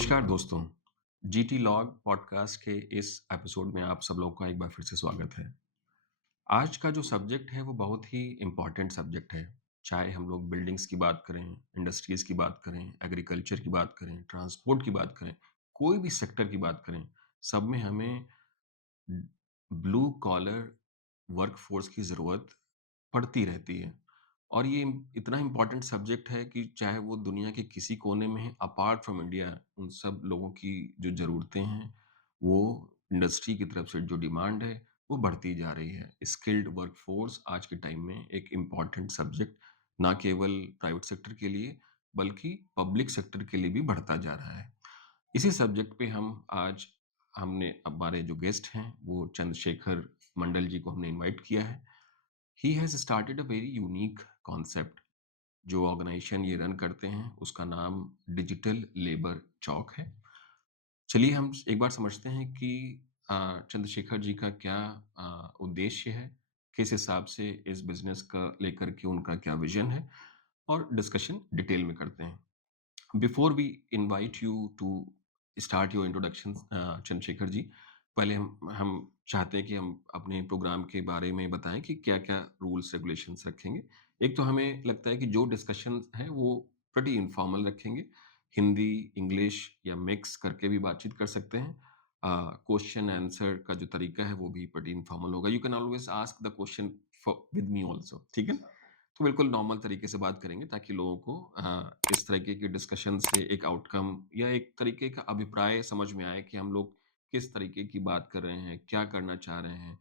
नमस्कार दोस्तों, GT log podcast के इस एपिसोड में आप सब लोगों का एक बार फिर से स्वागत है। आज का जो सब्जेक्ट है वो बहुत ही इम्पोर्टेंट सब्जेक्ट है। चाहे हम लोग बिल्डिंग्स की बात करें, इंडस्ट्रीज़ की बात करें, एग्रीकल्चर की बात करें, ट्रांसपोर्ट की बात करें, कोई भी सेक्टर की बात करें, सब में हमें ब्लू कॉलर वर्कफोर्स की ज़रूरत पड़ती रहती है। और ये इतना इम्पोर्टेंट सब्जेक्ट है कि चाहे वो दुनिया के किसी कोने में है, अपार्ट फ्रॉम इंडिया, उन सब लोगों की जो ज़रूरतें हैं, वो इंडस्ट्री की तरफ से जो डिमांड है, वो बढ़ती जा रही है। स्किल्ड वर्कफोर्स आज के टाइम में एक इम्पोर्टेंट सब्जेक्ट ना केवल प्राइवेट सेक्टर के लिए, बल्कि पब्लिक सेक्टर के लिए भी बढ़ता जा रहा है। इसी सब्जेक्ट पे हम आज हमने हमारे जो गेस्ट हैं, वो चंद्रशेखर मंडल जी को हमने इनवाइट किया है। He has started a very unique concept. जो ऑर्गेनाइजेशन ये रन करते हैं, उसका नाम डिजिटल लेबर चौक है। चलिए हम एक बार समझते हैं कि चंद्रशेखर जी का क्या उद्देश्य है, किस हिसाब से इस बिज़नेस का लेकर के उनका क्या विज़न है, और डिस्कशन डिटेल में करते हैं। Before we invite you to start your introduction Chandrashekhar ji, पहले हम चाहते हैं कि हम अपने प्रोग्राम के बारे में बताएं कि क्या-क्या रूल्स रेगुलेशंस रखेंगे। एक तो हमें लगता है कि जो डिस्कशन है वो प्रीटी इनफॉर्मल रखेंगे। हिंदी, इंग्लिश या मिक्स करके भी बातचीत कर सकते हैं। क्वेश्चन आंसर का जो तरीका है वो भी प्रीटी इनफॉर्मल होगा। You can always ask the question for with me also, ठीक है? तो बिल्कुल नॉर्मल तरीके से बात करेंगे ताकि लोगों को इस तरीके के डिस्कशन से एक आउटकम या एक तरीके का अभिप्राय समझ में आए कि हम लोग किस तरीके की बात कर रहे हैं, क्या करना चाह रहे हैं,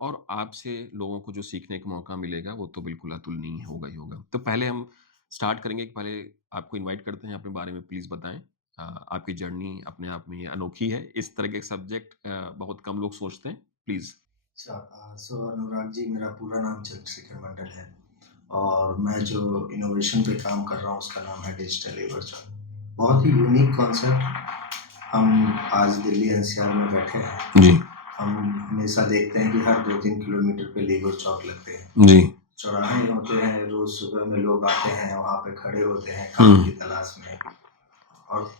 और आपसे लोगों को जो सीखने का मौका मिलेगा वो तो बिल्कुल अतुलनीय होगा ही होगा। तो पहले हम स्टार्ट करेंगे कि पहले आपको इनवाइट करते हैं, अपने बारे में प्लीज़ बताएँ। आपकी जर्नी अपने आप में अनोखी है। इस तरह के सब्जेक्ट बहुत कम लोग सोचते हैं। प्लीज़। अच्छा सो अनुराग जी, मेरा पूरा नाम चंद्रशेखर मंडल है और मैं जो इनोवेशन पे काम कर रहा हूँ उसका नाम है डिजिटल लेबर चौक। बहुत ही यूनिक कॉन्सेप्ट। हम आज दिल्ली एनसीआर में बैठे हैं। जी। हम हमेशा देखते हैं कि हर 2-3 किलोमीटर पे लेबर चौक लगते हैं। जी। चौराहे होते हैं, रोज सुबह में लोग आते हैं, वहाँ पे खड़े होते हैं काम की तलाश में, और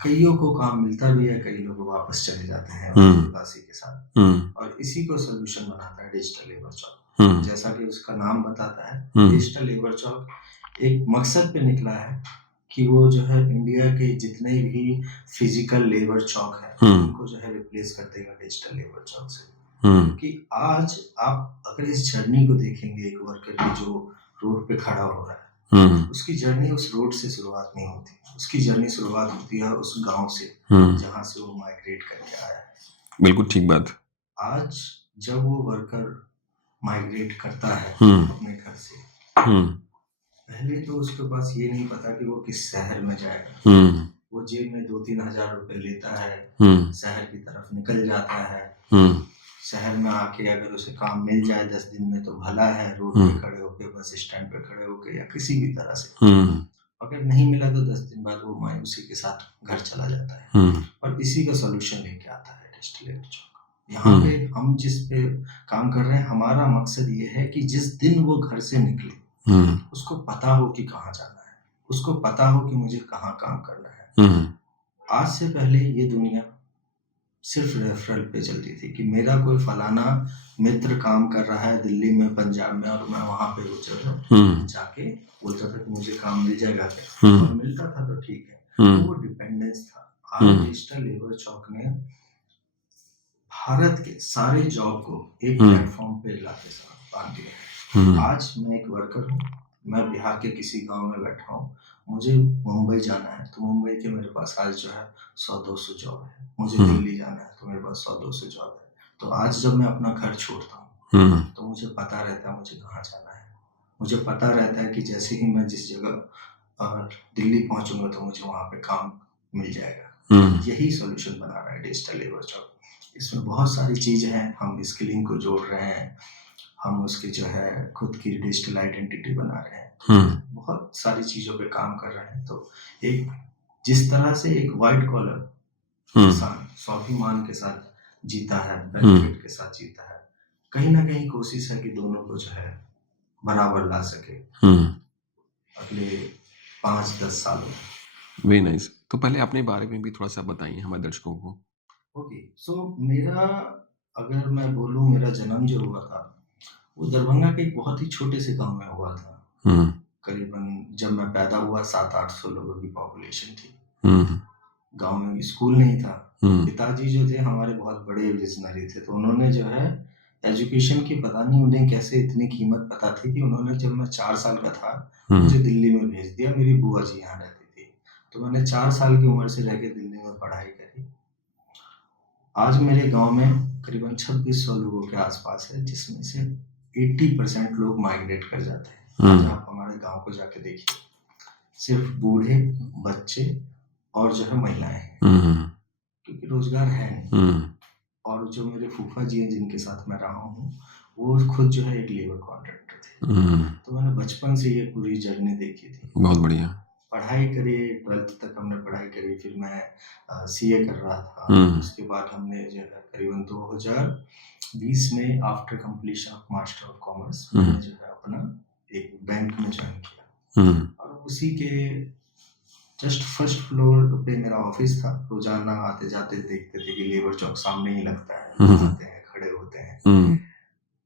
कईयों को काम मिलता भी है, कई लोग वापस चले जाते हैं उदासी के साथ। और इसी को सोल्यूशन बनाता है डिजिटल लेबर चौक। जैसा कि उसका नाम बताता है, डिजिटल लेबर चौक एक मकसद पे निकला है कि वो जो है इंडिया के जितने भी फिजिकल लेबर चौक है उनको जो है रिप्लेस कर देगा डिजिटल लेबर चौक से। कि आज आप अगर इस जर्नी को देखेंगे, एक वर्कर की जो रोड पे खड़ा हो रहा है, उसकी जर्नी उस रोड से शुरुआत नहीं होती। उसकी जर्नी शुरुआत होती है उस गांव से जहां से वो माइग्रेट करके आया है। बिल्कुल ठीक बात। आज जब वो वर्कर माइग्रेट करता है अपने घर से, पहले तो उसके पास ये नहीं पता कि वो किस शहर में जाएगा। वो जेब में 2-3 हजार रुपए लेता है, शहर की तरफ निकल जाता है। शहर में आके अगर उसे काम मिल जाए 10 दिन में तो भला है, रोड पे खड़े होके, बस स्टैंड पे खड़े होके, या किसी भी तरह से। अगर नहीं मिला तो 10 दिन बाद वो मायूसी के साथ घर चला जाता है। और इसी का सॉल्यूशन लेके आता है डिजिटल लेबर चौक। यहाँ पे हम जिस पे काम कर रहे हैं, हमारा मकसद ये है कि जिस दिन वो घर से निकले उसको पता हो कि कहाँ जाना है, उसको पता हो कि मुझे कहाँ काम करना है। आज से पहले ये दुनिया सिर्फ रेफरल पे चलती थी कि मेरा कोई फलाना मित्र काम कर रहा है दिल्ली में, पंजाब में, और मैं वहां पे जाके बोलता था कि मुझे काम मिल जाएगा क्या, और मिलता था तो ठीक है। तो वो डिपेंडेंस था। आज डिजिटल लेबर चौक ने भारत के सारे जॉब को एक प्लेटफॉर्म पे लाके बांध दिया है। आज मैं एक वर्कर हूँ, मैं बिहार के किसी गांव में बैठा हूँ, मुझे मुंबई जाना है तो मुंबई के मेरे पास आज जो है 100-200 जॉब है। मुझे दिल्ली जाना है तो मेरे पास 100-200 जॉब है। तो आज जब मैं अपना घर छोड़ता हूँ तो मुझे पता रहता है मुझे कहाँ जाना है। मुझे पता रहता है कि जैसे ही मैं जिस जगह दिल्ली पहुंचूंगा तो मुझे वहां पे काम मिल जाएगा। यही सोल्यूशन बना रहा है डिजिटल लेबर चौक। इसमें बहुत सारी चीजें हैं, हम स्किलिंग को जोड़ रहे हैं, हम उसकी जो है खुद की डिजिटल आइडेंटिटी बना रहे हैं, बहुत सारी चीजों पे काम कर रहे हैं। तो एक जिस तरह से एक व्हाइट कॉलर इंसान स्वाभिमान के साथ जीता है, बेनिफिट के साथ जीता है, कहीं ना कहीं कोशिश है कि दोनों को जो है बराबर ला सके अगले 5-10 सालों में। Very nice. तो पहले अपने बारे में भी थोड़ा-सा बताइए हमारे दर्शकों को। ओके, सो मेरा अगर मैं बोलूँ मेरा जन्म जो हुआ था, वो दरभंगा के एक बहुत ही छोटे से गाँव में हुआ था। हुँ, करीबन जब मैं पैदा हुआ 700-800 लोगों की पॉपुलेशन थी। हुँ, गाँव में स्कूल नहीं था। हुँ, पिताजी जो थे हमारे बहुत बड़े विज़नरी थे, तो उन्होंने जो है एजुकेशन की पता नहीं उन्हें कैसे इतनी कीमत पता थी कि उन्होंने जब मैं 4 साल का था, हुँ, मुझे दिल्ली में भेज दिया, मेरी बुआ जी यहाँ रहती थी। तो मैंने 4 साल की उम्र से रह के दिल्ली में पढ़ाई करी। आज मेरे गाँव में करीबन 2600 लोगों के आस-पास है, जिसमें से 80% लोग माइग्रेट कर जाते हैं। आज हुँ, आप हमारे गाँव को जाके देखिए, सिर्फ़ बूढ़े, बच्चे और जो है महिलाएँ हैं, हुँ, क्योंकि रोज़गार है नहीं। हुँ, और जो मेरे फूफा जी हैं जिनके साथ मैं रहा हूँ, वो खुद जो है एक लेबर कॉन्ट्रैक्टर थे। हुँ, तो मैंने बचपन से ये पूरी जर्नी देखी थी। बहुत बढ़िया। पढ़ाई करी, 12th तक हमने पढ़ाई करी, फिर मैं सीए कर रहा था। हुँ, उसके बाद हमने जो है करीबन 2020 में after completion of master of commerce हुँ, मैंने जो है अपना एक बैंक में जॉइन किया। हुँ, और उसी के जस्ट फर्स्ट फ्लोर पे मेरा ऑफिस था। रोजाना आते-जाते देखते थे कि लेबर चौक सामने ही लगता है। हुँ, लोग हुँ, आते हैं, खड़े होते हैं। हुँ,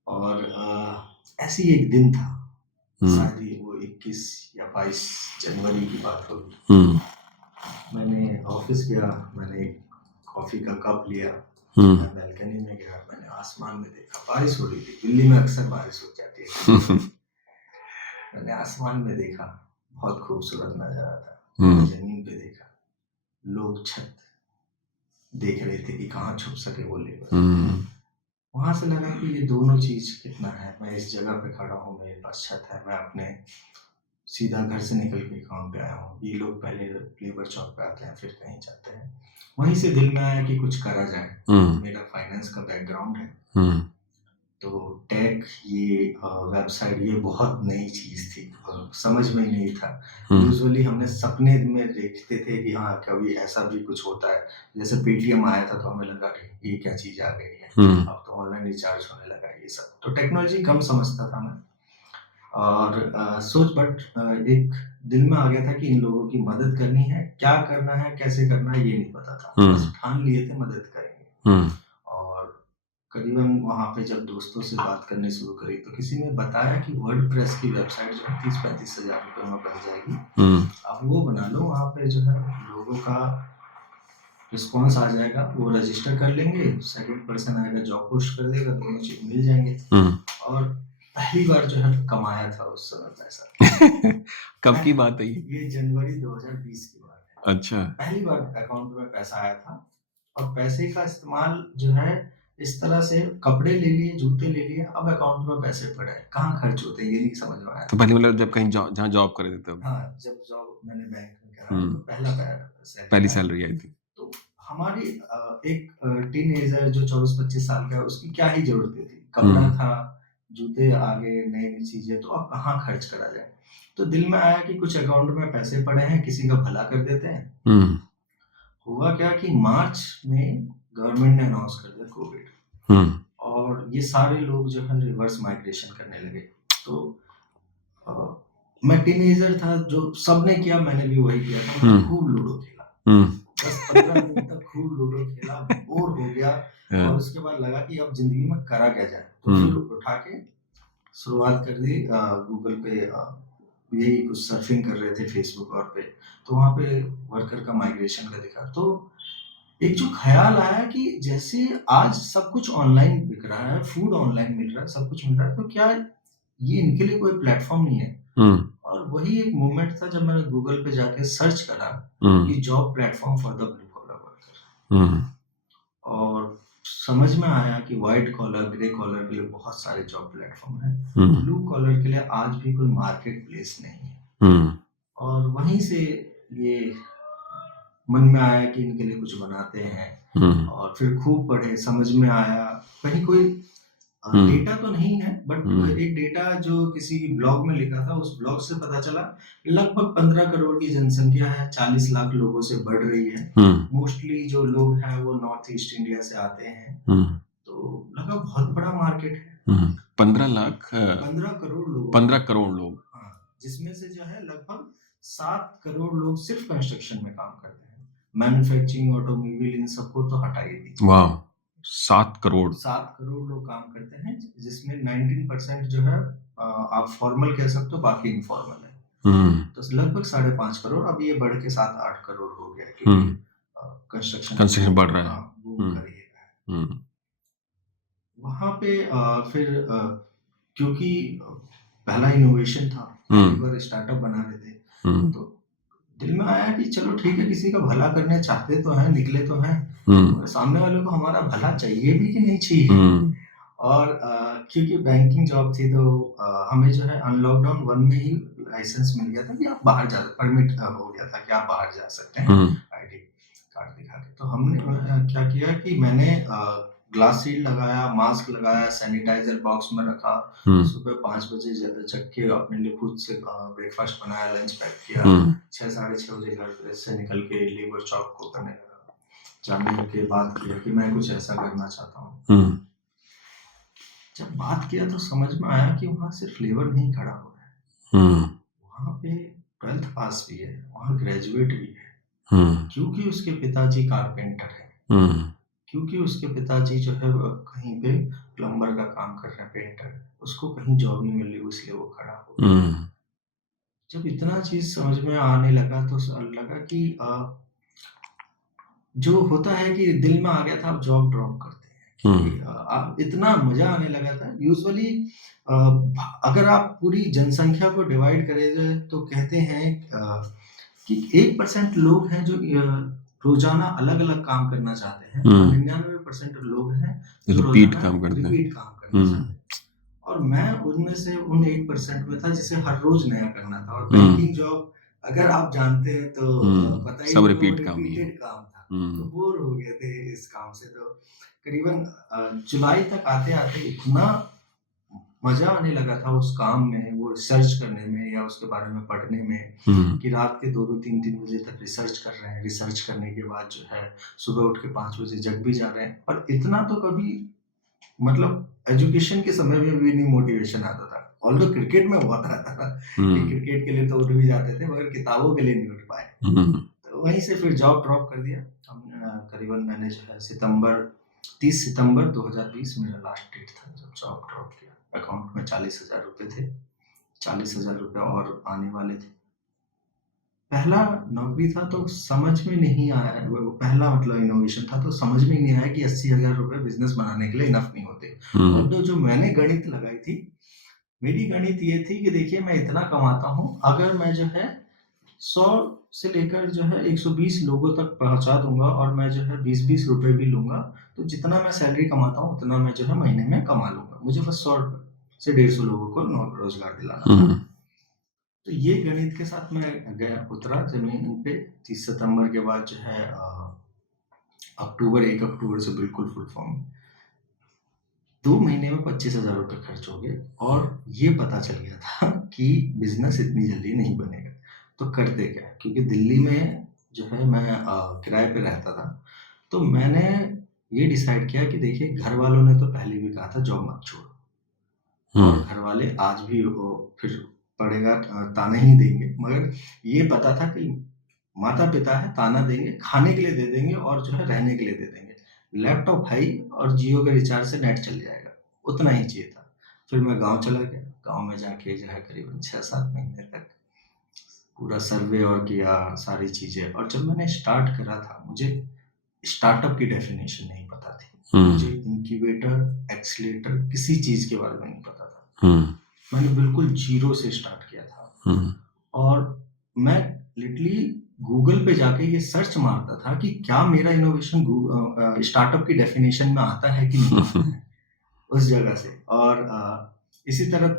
और ऐसे ही एक दिन था, हुँ, शायद ही वो 21 या 22 जनवरी की बात होगी। हुँ, मैंने ऑफिस गया, मैंने एक कॉफ़ी का कप लिया, हुँ, मैं बालकनी में गया, मैंने आसमान में देखा, बारिश हो रही थी। दिल्ली में अक्सर बारिश हो जाती है। मैंने आसमान में देखा, बहुत खूबसूरत नज़ारा था। मैंने ज़मीन पे देखा, लोग छत देख रहे थे कि कहाँ छुप सके वो लेबर। हुँ, वहाँ से लगा कि ये दोनों चीज़ कितना है, मैं इस जगह पे खड़ा हूँ, मेरे पास छत है, मैं अपने सीधा घर से निकल के काम पे आया हूँ। ये लोग पहले लेबर चौक पे आते हैं, फिर कहीं जाते हैं। वहीं से दिल में आया कि कुछ करा जाए। हुँ, मेरा फाइनेंस का बैकग्राउंड है, हुँ, तो टेक ये वेबसाइट ये बहुत नई चीज़ थी, समझ में ही नहीं था। हुँ, यूजुअली हमने सपने में देखते थे कि हाँ, कभी ऐसा भी कुछ होता है। जैसे पेटीएम आया था तो हमें लगा कि ये क्या चीज़ आ गई है। हुँ, अब तो ऑनलाइन रिचार्ज होने लगा है ये सब। तो टेक्नोलॉजी कम समझता था मैं। और एक दिल में आ गया था कि इन लोगों की मदद करनी है, क्या करना है, कैसे करना है ये नहीं पता था। हुँ, बस ठान लिए थे मदद करेंगे। हुँ, और करीबन वहाँ पे जब दोस्तों से बात करनी शुरू करी तो किसी ने बताया कि वर्डप्रेस की वेबसाइट जो है 30-35 हज़ार रुपए में बन जाएगी। हुँ, आप वो बना लो, वहाँ पे जो है लोगों का रिस्पॉन्स आ जाएगा, वो रजिस्टर कर लेंगे, सेकंड पर्सन आएगा जॉब पोस्ट कर देगा, दोनों चीज़ मिल जाएंगे। हुँ। और पहली बार जो है कमाया था उस समय पैसा। कब की बात है ये? ये जनवरी 2020 की बात है। अच्छा। पहली बार अकाउंट में पैसा आया था और पैसे का इस्तेमाल जो है इस तरह से कपड़े ले लिए, जूते ले लिए, अब अकाउंट में पैसे पड़े हैं। कहाँ खर्च होते हैं ये नहीं समझ में आया। तो पहले मतलब जब कहीं जहाँ जॉब कर रहे थे तब? हाँ, जब जॉब मैंने बैंक में करा हुँ, तो पहला सैलरी पहली आया। सैलरी आई थी। तो हमारी एक टीनेजर जो 24-25 साल का है उसकी क्या ही ज़रूरतें थी। कपड़ा हुँ, था, जूते आ गए, नई-नई चीज़ें, तो अब कहाँ खर्च करा जाए? तो दिल में आया कि कुछ अकाउंट में पैसे पड़े हैं, किसी का भला कर देते हैं। हुँ, हुआ क्या कि मार्च में गवर्नमेंट ने अनाउंस कर दिया कोविड, हुँ, और ये सारे लोग जो है रिवर्स माइग्रेशन करने लगे। तो अ, मैं टीनेजर था, जो सबने किया मैंने भी वही किया था। मैंने खूब लूडो खेला। हुँ, 10-15 दिन तक खूब लूडो खेला, बोर हो गया। हाँ, और उसके बाद लगा कि अब ज़िंदगी में करा क्या जाए? तो हुँ, फिर उठा के शुरुआत कर दी गूगल पे, यही कुछ सर्फिंग कर रहे थे फेसबुक और पे, तो वहाँ पे वर्कर का माइग्रेशन का दिखा। तो एक जो ख़्याल आया कि जैसे आज सब कुछ ऑनलाइन बिक रहा है, फूड ऑनलाइन मिल रहा है, सब कुछ मिल रहा है, तो क्या ये इनके लिए कोई प्लेटफ़ॉर्म नहीं है? हुँ, और वही एक मोमेंट था जब मैंने गूगल पे जाके सर्च करा हुँ, कि job platform for the blue collar worker. हुँ, और समझ में आया कि व्हाइट कॉलर, ग्रे कॉलर के लिए बहुत सारे जॉब प्लेटफ़ॉर्म हैं। हुँ, ब्लू कॉलर के लिए आज भी कोई मार्केट प्लेस नहीं है। हुँ, और वहीं से ये मन में आया कि इनके लिए कुछ बनाते हैं। हुँ, और फिर खूब पढ़े, समझ में आया, कहीं कोई हुँ, डेटा तो नहीं है, बट हुँ, एक डेटा जो किसी ब्लॉग में लिखा था, उस ब्लॉग से पता चला लगभग 15 करोड़ की जनसंख्या है, 40 लाख लोगों से बढ़ रही है। हुँ, मोस्टली जो लोग हैं वो नॉर्थ ईस्ट इंडिया से आते हैं। हुँ, तो लगा बहुत बड़ा मार्केट है। हुँ। 15 लाख 15 करोड़ लोगों 15 का। करोड़ लोग। हाँ, जिसमें से जो है लगभग 7 करोड़ लोग सिर्फ कंस्ट्रक्शन में काम करते हैं। मैन्युफैक्चरिंग, ऑटोमोबाइल, इन सबको तो हटा ही दीजिए। वाह! 7 करोड़। 7 करोड़ लोग काम करते हैं, जिसमें 19% जो है आप फॉर्मल कह सकते हो, बाकी इनफॉर्मल है। तो लगभग 5.5 करोड़, अब ये बढ़ के 7-8 करोड़ हो गया, क्योंकि कंस्ट्रक्शन बढ़ रहा है। बूम कर ही रहा है। वहाँ पे फिर क्योंकि पहला इनोवेशन था, पहली बार स्टार्टअप बना रहे थे, तो दिल में आया कि चलो ठीक है, किसी का भला करने चाहते तो हैं, निकले तो हैं, और सामने वाले को हमारा भला चाहिए भी कि नहीं चाहिए। और क्योंकि बैंकिंग जॉब थी, तो हमें जो है अनलॉकडाउन 1 में ही लाइसेंस मिल गया था कि आप बाहर जा, परमिट हो गया था कि आप बाहर जा सकते हैं आईडी कार्ड दिखा के। तो हमने क्या किया कि मैंने ग्लास शील्ड लगाया, मास्क लगाया, सैनिटाइजर बॉक्स में रखा, सुबह 5 बजे जग के अपने लिए खुद से ब्रेकफास्ट बनाया, लंच पैक किया, 6-6:30 बजे घर से निकल के लेबर चौक को करने लगा। जाने के बाद किया कि मैं कुछ ऐसा करना चाहता हूँ। जब बात किया तो समझ में आया कि वहाँ सिर्फ लेबर नहीं खड़ा हो रहा है, वहाँ पे 12th पास भी है, वहाँ ग्रेजुएट भी है, क्योंकि उसके पिताजी कारपेंटर है, क्योंकि उसके पिताजी जो है कहीं पे प्लम्बर का काम कर रहे हैं, पेंटर, उसको कहीं जॉब नहीं मिल रही, इसलिए वो खड़ा हो। जब इतना चीज समझ में आने लगा तो लगा कि जो होता है कि दिल में आ गया था, अब जॉब ड्रॉप करते हैं कि इतना मजा आने लगा था। यूजुअली अगर आप पूरी जनसंख्या को डिवाइड करें तो कहते हैं कि 1% लोग हैं जो रोजाना अलग अलग काम करना चाहते हैं, 99% लोग हैं जो रिपीट काम करना चाहते हैं। और मैं उनमें से उन 1% में था जिसे हर रोज नया करना था। और बैंकिंग जॉब अगर आप जानते हैं तो पता ही सब होगा, रिपीट काम ही है। काम था, तो बोर हो गए थे इस काम से। तो करीबन जुलाई तक आते आते इतना मजा आने लगा था उस काम में, वो रिसर्च करने में या उसके बारे में पढ़ने में, कि रात के 2-2 3-3 बजे तक रिसर्च कर रहे हैं। रिसर्च करने के बाद जो है सुबह उठ के 5 बजे जग भी जा रहे हैं। और इतना तो कभी मतलब एजुकेशन के समय में भी नहीं मोटिवेशन आता था। ऑल्दो क्रिकेट में बहुत आता था कि क्रिकेट के लिए तो उठ भी जाते थे, मगर किताबों के लिए नहीं उठ पाए। तो वहीं से फिर जॉब ड्रॉप कर दिया। करीबन मैंने जो है 30 सितंबर 2020 मेरा लास्ट डेट था जब जॉब ड्रॉप किया। अकाउंट में 40,000 रुपए थे, 40,000 रुपए और आने वाले थे। पहला नौकरी था तो समझ में नहीं आया, पहला मतलब इनोवेशन था, तो समझ में नहीं आया कि 80,000 रुपए बिजनेस बनाने के लिए इनफ नहीं होते। और तो जो मैंने गणित लगाई थी, मेरी गणित ये थी कि देखिए मैं इतना कमाता हूँ, अगर मैं जो है 100 से लेकर जो है 120 लोगों तक पहुंचा दूंगा, और मैं जो है 20-20 रुपए भी लूंगा, तो जितना मैं सैलरी कमाता हूँ उतना मैं जो है महीने में कमा लूंगा। मुझे बस 100 से 150 लोगों को रोजगार दिलाना था। तो ये गणित के साथ मैं गया, उतरा जमीन पे। 30 सितंबर के बाद जो है 1 अक्टूबर से बिल्कुल फुल फॉर्म 2 महीने में 25,000 रुपए खर्च हो गए। और ये पता चल गया था कि बिजनेस इतनी जल्दी नहीं बनेगा, तो करते क्या। क्योंकि दिल्ली में जो है मैं किराए पे रहता था, तो मैंने ये डिसाइड किया कि देखिए घर वालों ने तो पहले भी कहा था जॉब मत छोड़ो, और घर वाले आज भी वो फिर पड़ेगा ताना ही देंगे, मगर ये पता था कि माता पिता है, ताना देंगे, खाने के लिए दे देंगे और जो है रहने के लिए दे देंगे। लैपटॉप है ही, और जियो के रिचार्ज से नेट चल जाएगा, उतना ही चाहिए था। फिर मैं गांव चला गया। गांव में जाके जो है करीबन 6-7 महीने तक पूरा सर्वे और किया, सारी चीजें। और जब मैंने स्टार्ट करा था, मुझे स्टार्टअप की डेफिनेशन नहीं पता थी, मुझे इंक्यूबेटर, एक्सीलेटर, किसी चीज के बारे में नहीं पता था। मैंने बिल्कुल जीरो से स्टार्ट किया था। और मैं लिटरली गूगल पे जाके ये सर्च मारता था कि क्या मेरा इनोवेशन स्टार्टअप की डेफिनेशन में आता है कि नहीं आता है उस जगह से। और इसी तरह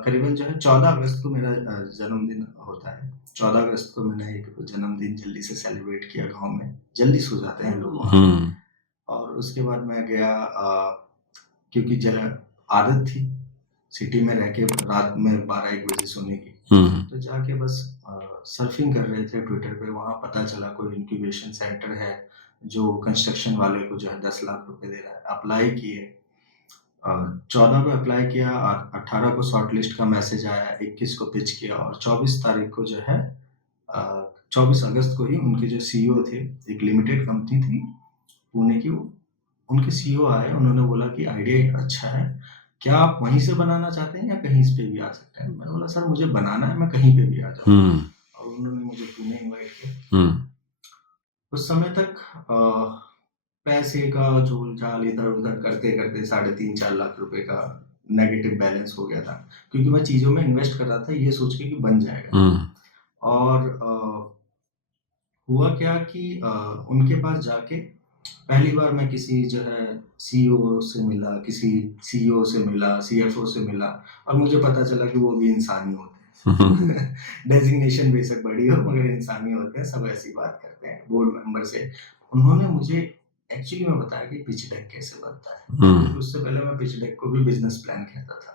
करीबन जो है 14 अगस्त को मेरा जन्मदिन होता है। 14 अगस्त को मैंने एक जन्मदिन जल्दी से सेलिब्रेट किया। गांव में जल्दी सो जाते हैं लोग वहाँ। और उसके बाद मैं गया, क्योंकि आदत थी सिटी में रह के रात में 12-1 बजे सोने की, तो जाके बस सर्फिंग कर रहे थे ट्विटर पे। वहाँ पता चला कोई इंक्यूबेशन सेंटर है जो कंस्ट्रक्शन वाले को जो है 10 लाख रुपए दे रहा है। अप्लाई किए, 14 को अप्लाई किया, 18 को शॉर्टलिस्ट का मैसेज आया, 21 को पिच किया और 24 तारीख को जो है 24 अगस्त को ही उनके जो सीईओ थे, एक लिमिटेड कंपनी थी पुणे की, उनके सीईओ आए, उन्होंने बोला कि आइडिया अच्छा है, क्या आप वहीं से बनाना चाहते हैं या कहीं पे भी आ सकते हैं? मैंने बोला सर मुझे बनाना है, मैं कहीं पे भी आ जाऊँगा। और उन्होंने मुझे पुणे इनवाइट किया। उस समय तक पैसे का झोल-झाल इधर-उधर करते-करते 3.5-4 लाख रुपए का नेगेटिव बैलेंस हो गया था। क्योंकि मैं चीज़ों में इन्वेस्ट कर रहा था ये सोच के कि बन जाएगा। और हुआ क्या कि उनके पास जाके पहली बार मैं किसी जो है सीईओ से मिला, किसी सीईओ से मिला, सीएफओ से मिला और मुझे पता चला कि वो भी इंसान ही होते हैं। डेज़िग्नेशन बेशक बड़ी हो मगर इंसान ही होते हैं, सब ऐसी बात करते हैं। बोर्ड मेंबर से उन्होंने मुझे एक्चुअली में बताया कि पिच डेक कैसे बनता है। क्योंकि उससे पहले मैं पिच डेक को भी बिज़नेस प्लान कहता था।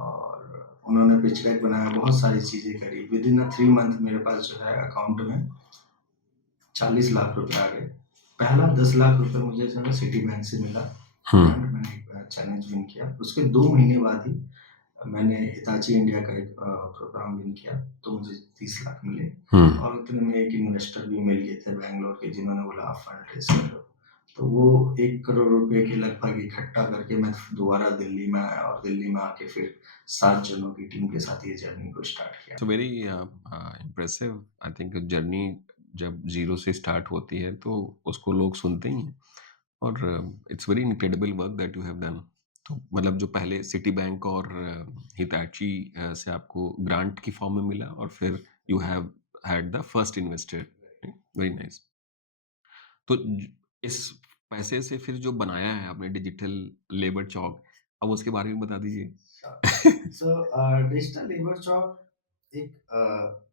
और उन्होंने पिच डेक बनाया, बहुत सारी चीज़ें करी। विदिन 3 मंथ मेरे पास जो है अकाउंट में 40 लाख रुपए आ गए। पहला 10 लाख रुपए मुझे जो है सिटी बैंक से मिला। मैंने एक चैलेंज विन किया। उसके 2 महीने बाद ही मैंने हिताची इंडिया का एक प्रोग्राम विन किया, तो मुझे 30 लाख मिले। और उतने में एक इन्वेस्टर भी मिल गए थे बैंगलोर के, जिन्होंने बोला आप फंड रेज़ कर लो। तो वो 1 करोड़ रुपए के लगभग इकट्ठा करके मैं दोबारा दिल्ली में आया और दिल्ली में आके फिर 7 जनों की टीम के साथ ये जर्नी को स्टार्ट किया। So very impressive. I think journey जब ज़ीरो से स्टार्ट होती है तो उसको लोग सुनते ही हैं और it's very incredible work that you have done. तो मतलब जो पहले सिटी बैंक और हिताची से आपको ग्रांट की फॉर्म में मिला और फिर you have had the first investor. Very nice. तो इस पैसे से फिर जो बनाया है आपने डिजिटल लेबर चौक, अब उसके बारे में बता दीजिए। सो डिजिटल लेबर चौक एक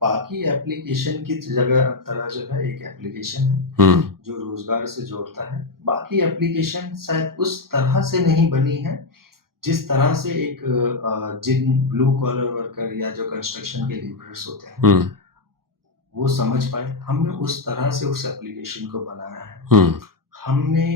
बाकी एप्लीकेशन की जगह तरह जो है एक एप्लीकेशन है जो रोजगार से जोड़ता है। बाकी एप्लीकेशन शायद उस तरह से नहीं बनी है जिस तरह से एक जिन ब्लू कॉलर वर्कर या जो कंस्ट्रक्शन के लेबरर्स होते हैं वो समझ पाए। हमने उस तरह से उस एप्लीकेशन को बनाया है। हमने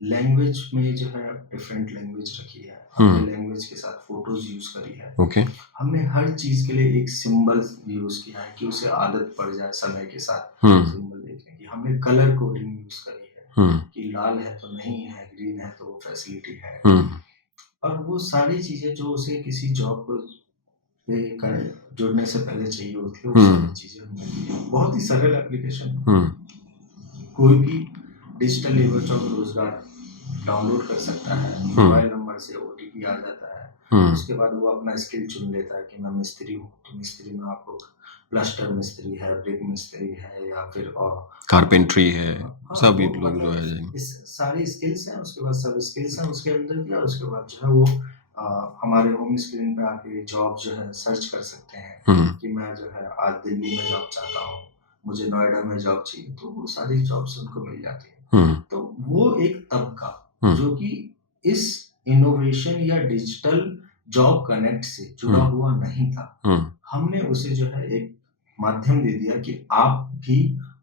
लैंग्वेज में जो है डिफरेंट लैंग्वेज रखी है। हमने लैंग्वेज के साथ फोटोज यूज करी है। हमने हर चीज के लिए एक सिंबल यूज किया है कि उसे आदत पड़ जाए समय के साथ सिंबल देखने की। हमने कलर कोडिंग यूज करी है कि लाल है तो नहीं है, ग्रीन है तो वो फैसिलिटी है। और वो सारी चीजें जो उसे किसी जॉब को जुड़ने से पहले चाहिए होती है, वो सारी चीजें हमने की। बहुत ही सरल एप्लीकेशन। कोई भी डिजिटल लेबर चौक रोजगार डाउनलोड कर सकता है। मोबाइल नंबर से ओटीपी आ जाता है। उसके बाद वो अपना स्किल चुन लेता है कि मैं मिस्त्री हूँ, तो मिस्त्री में आपको प्लास्टर मिस्त्री है, ब्रिक मिस्त्री है या फिर और कारपेंट्री है। सब वो लोग जो है इस सारी स्किल्स हैं। उसके बाद सब स्किल्स हैं उसके अंदर भी। और उसके बाद जो है वो हमारे होम स्क्रीन पे आके जॉब जो है सर्च कर सकते हैं कि मैं जो है आज दिल्ली में जॉब चाहता हूँ, मुझे नोएडा में जॉब चाहिए, तो वो सारी जॉब्स उनको मिल जाती है। तो वो एक तबका जो कि इस इनोवेशन या डिजिटल जॉब कनेक्ट से जुड़ा हुआ नहीं था, हमने उसे जो है एक माध्यम दे दिया कि आप भी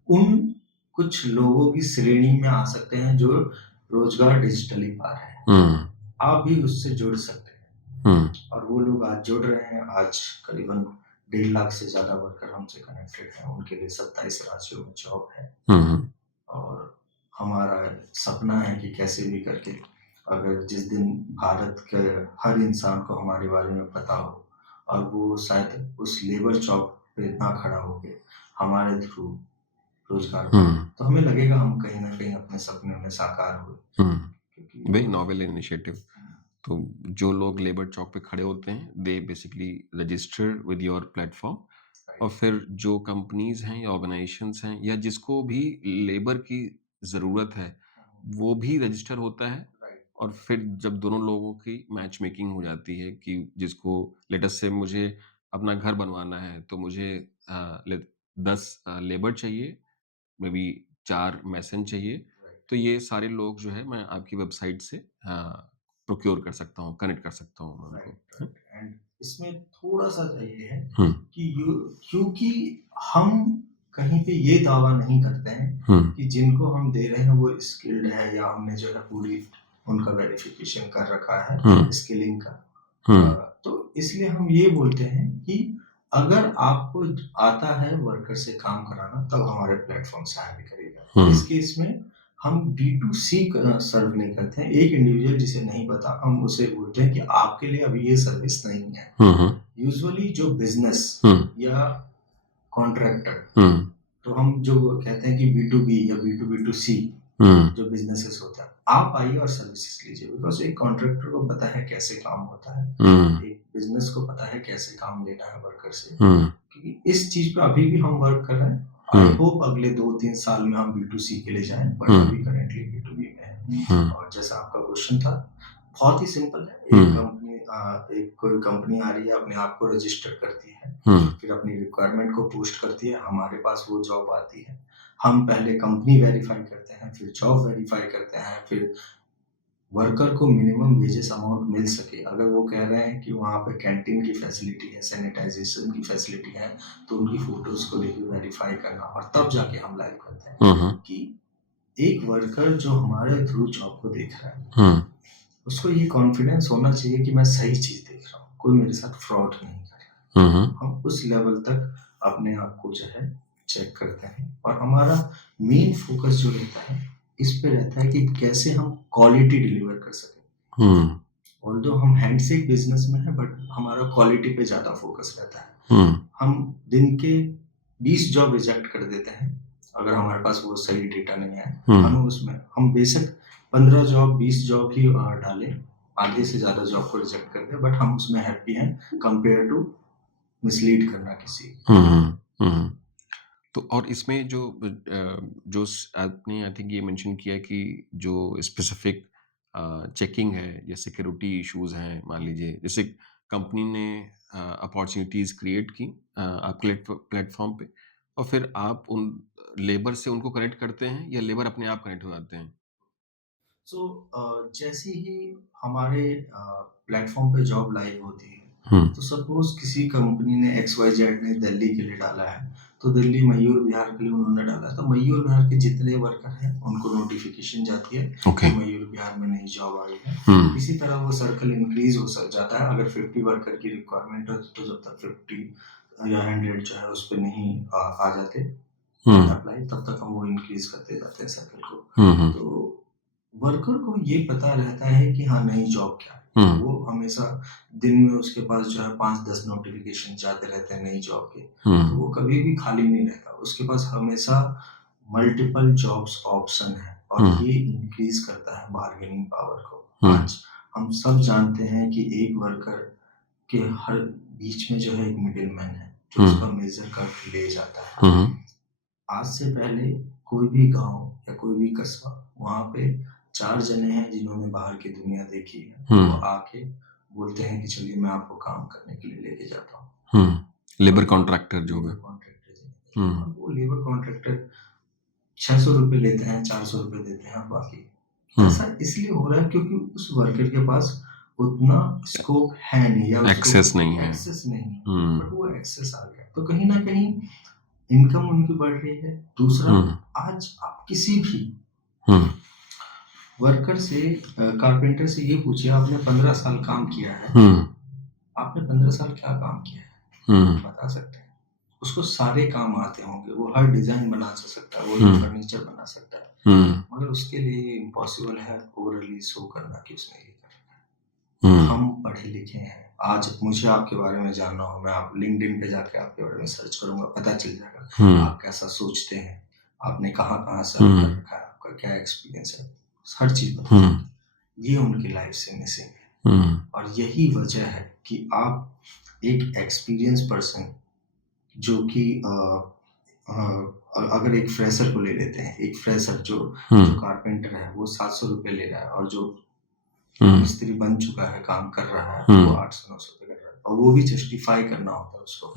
उन कुछ लोगों की श्रेणी में आ सकते हैं जो रोजगार डिजिटली पा रहे हैं। आप भी उससे जुड़ सकते हैं। और वो लोग आज जुड़ रहे हैं। आज करीबन 1.5 लाख से ज्यादा वर्कर हमसे कनेक्टेड हैं। उनके लिए 27 राज्यों में जॉब है। और हमारा सपना है कि कैसे भी करके अगर जिस दिन भारत के हर इंसान को हमारे बारे में पता हो और वो शायद उस लेबर चौक पे ना खड़ा होके हमारे थ्रू रोजगार तो हमें लगेगा हम कहीं ना कहीं अपने सपने में साकार हुए। Very novel initiative. तो जो लोग लेबर चौक पे खड़े होते हैं they basically register with your platform और फिर जो कंपनीज हैं या ऑर्गेनाइजेशंस हैं या जिसको भी लेबर की ज़रूरत है वो भी रजिस्टर होता है। और फिर जब दोनों लोगों की मैच मेकिंग हो जाती है कि जिसको लेटस से मुझे अपना घर बनवाना है तो मुझे 10 लेबर चाहिए, मे बी 4 मैसन चाहिए, तो ये सारे लोग जो है मैं आपकी वेबसाइट से प्रोक्योर कर सकता हूँ, कनेक्ट कर सकता हूँ उनको। एंड इसमें थोड़ा-सा ये है कि क्योंकि हम कहीं पे ये दावा नहीं करते हैं कि जिनको हम दे रहे हैं वो स्किल्ड है या हमने जो है पूरी उनका वेरिफिकेशन कर रखा है स्किलिंग का। हम्म तो इसलिए हम ये बोलते हैं कि अगर आपको आता है वर्कर से काम कराना तब हमारे प्लेटफॉर्म से हायर करेगा। इस केस में हम B2C सर्व नहीं करते हैं। एक इंडिविजुअल जिसे नहीं पता हम उसे बोलते हैं कि आपके लिए अभी ये सर्विस नहीं है। यूजुअली जो बिजनेस या कॉन्ट्रैक्टर, तो हम जो कहते हैं कि B2B या B2B2C जो बिजनेसेस होता है, आप आइए और सर्विसेज लीजिए। बिकॉज एक कॉन्ट्रैक्टर को पता है कैसे काम होता है, एक बिजनेस को पता है कैसे काम लेना है वर्कर से। क्योंकि इस चीज पे अभी भी हम वर्क कर रहे हैं। आई होप अगले 2-3 साल में हम B2C के लिए जाएं, बट अभी करेंटली B2B में है। और जैसा आपका क्वेश्चन था, बहुत ही सिंपल है। एक कोई कंपनी आ रही है, अपने आप को रजिस्टर करती है, फिर अपनी रिक्वायरमेंट को पोस्ट करती है, हमारे पास वो जॉब आती है। हम पहले कंपनी वेरीफाई करते हैं, फिर जॉब वेरीफाई करते हैं, फिर वर्कर को मिनिमम वेजेस अमाउंट मिल सके। अगर वो कह रहे हैं कि वहाँ पे कैंटीन की फैसिलिटी है, सैनिटाइजेशन की फैसिलिटी है, तो उनकी फोटोज को लेके वेरीफाई करना, और तब जाके हम लाइव करते हैं कि एक वर्कर जो हमारे थ्रू जॉब को देख रहा है, उसको ये कॉन्फिडेंस होना चाहिए कि मैं सही चीज देख रहा हूँ, कोई मेरे साथ फ्रॉड नहीं कर रहा। हम उस लेवल तक अपने आप को जो है चेक करते हैं, और हमारा मेन फोकस जो रहता है इस पे रहता है कि कैसे हम क्वालिटी डिलीवर कर सकें। ऑल्दो हम हैंडसेक बिजनेस में है, बट हमारा क्वालिटी पे ज्यादा फोकस रहता है। हम दिन के 20 जॉब रिजेक्ट कर देते हैं अगर हमारे पास वो सही डेटा नहीं है। हम बेशक 15 जॉब 20 जॉब ही डालें, आधे से ज्यादा जॉब को रिजेक्ट कर दे, बट हम उसमें हैप्पी हैं कंपेयर टू मिसलीड करना किसी। तो और इसमें जो आपने आई थिंक ये मेंशन किया कि जो स्पेसिफिक चेकिंग है या सिक्योरिटी इश्यूज हैं, मान लीजिए जैसे कंपनी ने अपॉर्चुनिटीज क्रिएट की आपके प्लेटफॉर्म पे, और फिर आप उन लेबर से उनको कनेक्ट करते हैं या लेबर अपने आप कनेक्ट हो जाते हैं? जैसे ही हमारे प्लेटफॉर्म पे जॉब लाइव होती है, तो सपोज किसी कंपनी ने XYZ ने दिल्ली के लिए डाला है, तो दिल्ली मयूर विहार के लिए उन्होंने डाला, तो मयूर विहार के जितने वर्कर हैं उनको नोटिफिकेशन जाती है कि मयूर विहार में नई जॉब आई है। इसी तरह वो सर्कल इंक्रीज हो जाता है। अगर 50 वर्कर की रिक्वायरमेंट है, तो जब तक 50 या 100 जो है उस पर नहीं आ जाते अप्लाई, तब तक हम वो इंक्रीज करते जाते हैं सर्कल को। तो वर्कर को ये पता रहता है कि हाँ, नई जॉब क्या है। वो हमेशा दिन में उसके पास जो है 5-10 नोटिफिकेशन जाते रहते हैं नई जॉब के, तो वो कभी भी खाली नहीं रहता। उसके पास हमेशा मल्टीपल जॉब्स ऑप्शन है, और ये इंक्रीज करता है बार्गेनिंग पावर को। आज हम सब जानते हैं कि एक वर्कर के हर बीच में जो है एक मिडिल मैन है जो उसका मेजर कर ले जाता है। आज से पहले कोई भी गांव या कोई भी कस्बा, वहाँ पे 4 जने हैं जिन्होंने बाहर की दुनिया देखी है, वो आके बोलते हैं कि चलिए मैं आपको काम करने के लिए लेके जाता हूँ। लेबर कॉन्ट्रैक्टर जो है, और वो लेबर कॉन्ट्रैक्टर 600 रुपए लेते हैं, 400 रुपए देते हैं, बाकी ऐसा इसलिए हो रहा है क्योंकि उस वर्कर के पास उतना स्कोप है नहीं, या एक्सेस नहीं है, बट वो एक्सेस आ गया, तो कहीं ना कहीं इनकम उनकी बढ़ रही है। दूसरा, आज आप किसी भी वर्कर से, कारपेंटर से ये पूछिए, आपने 15 साल काम किया है, आपने 15 साल क्या काम किया है, बता सकते हैं? उसको सारे काम आते होंगे, वो हर डिजाइन बना सकता है, वो फर्नीचर बना सकता है, मगर उसके लिए इम्पॉसिबल है ओवरली शो करना कि उसने ये कर। हम पढ़े लिखे हैं, आज मुझे आपके बारे में जानना हो, मैं आप लिंक्डइन पे जाके आपके बारे में सर्च करूंगा, पता चल जाएगा आप कैसा सोचते हैं, आपने कहाँ कहाँ सर्व कर रखा है, आपका क्या एक्सपीरियंस है, हर चीज पता ये उनकी लाइफ से मिसिंग है। और यही वजह है कि आप एक एक्सपीरियंस पर्सन जो कि अगर एक फ्रेशर को ले लेते हैं, एक फ्रेशर जो कारपेंटर है वो 700 रुपए ले रहा है, और जो मिस्त्री बन चुका है, काम कर रहा है, वो 800-900 रुपए कर रहा है, और वो भी जस्टिफाई करना होता है उसको,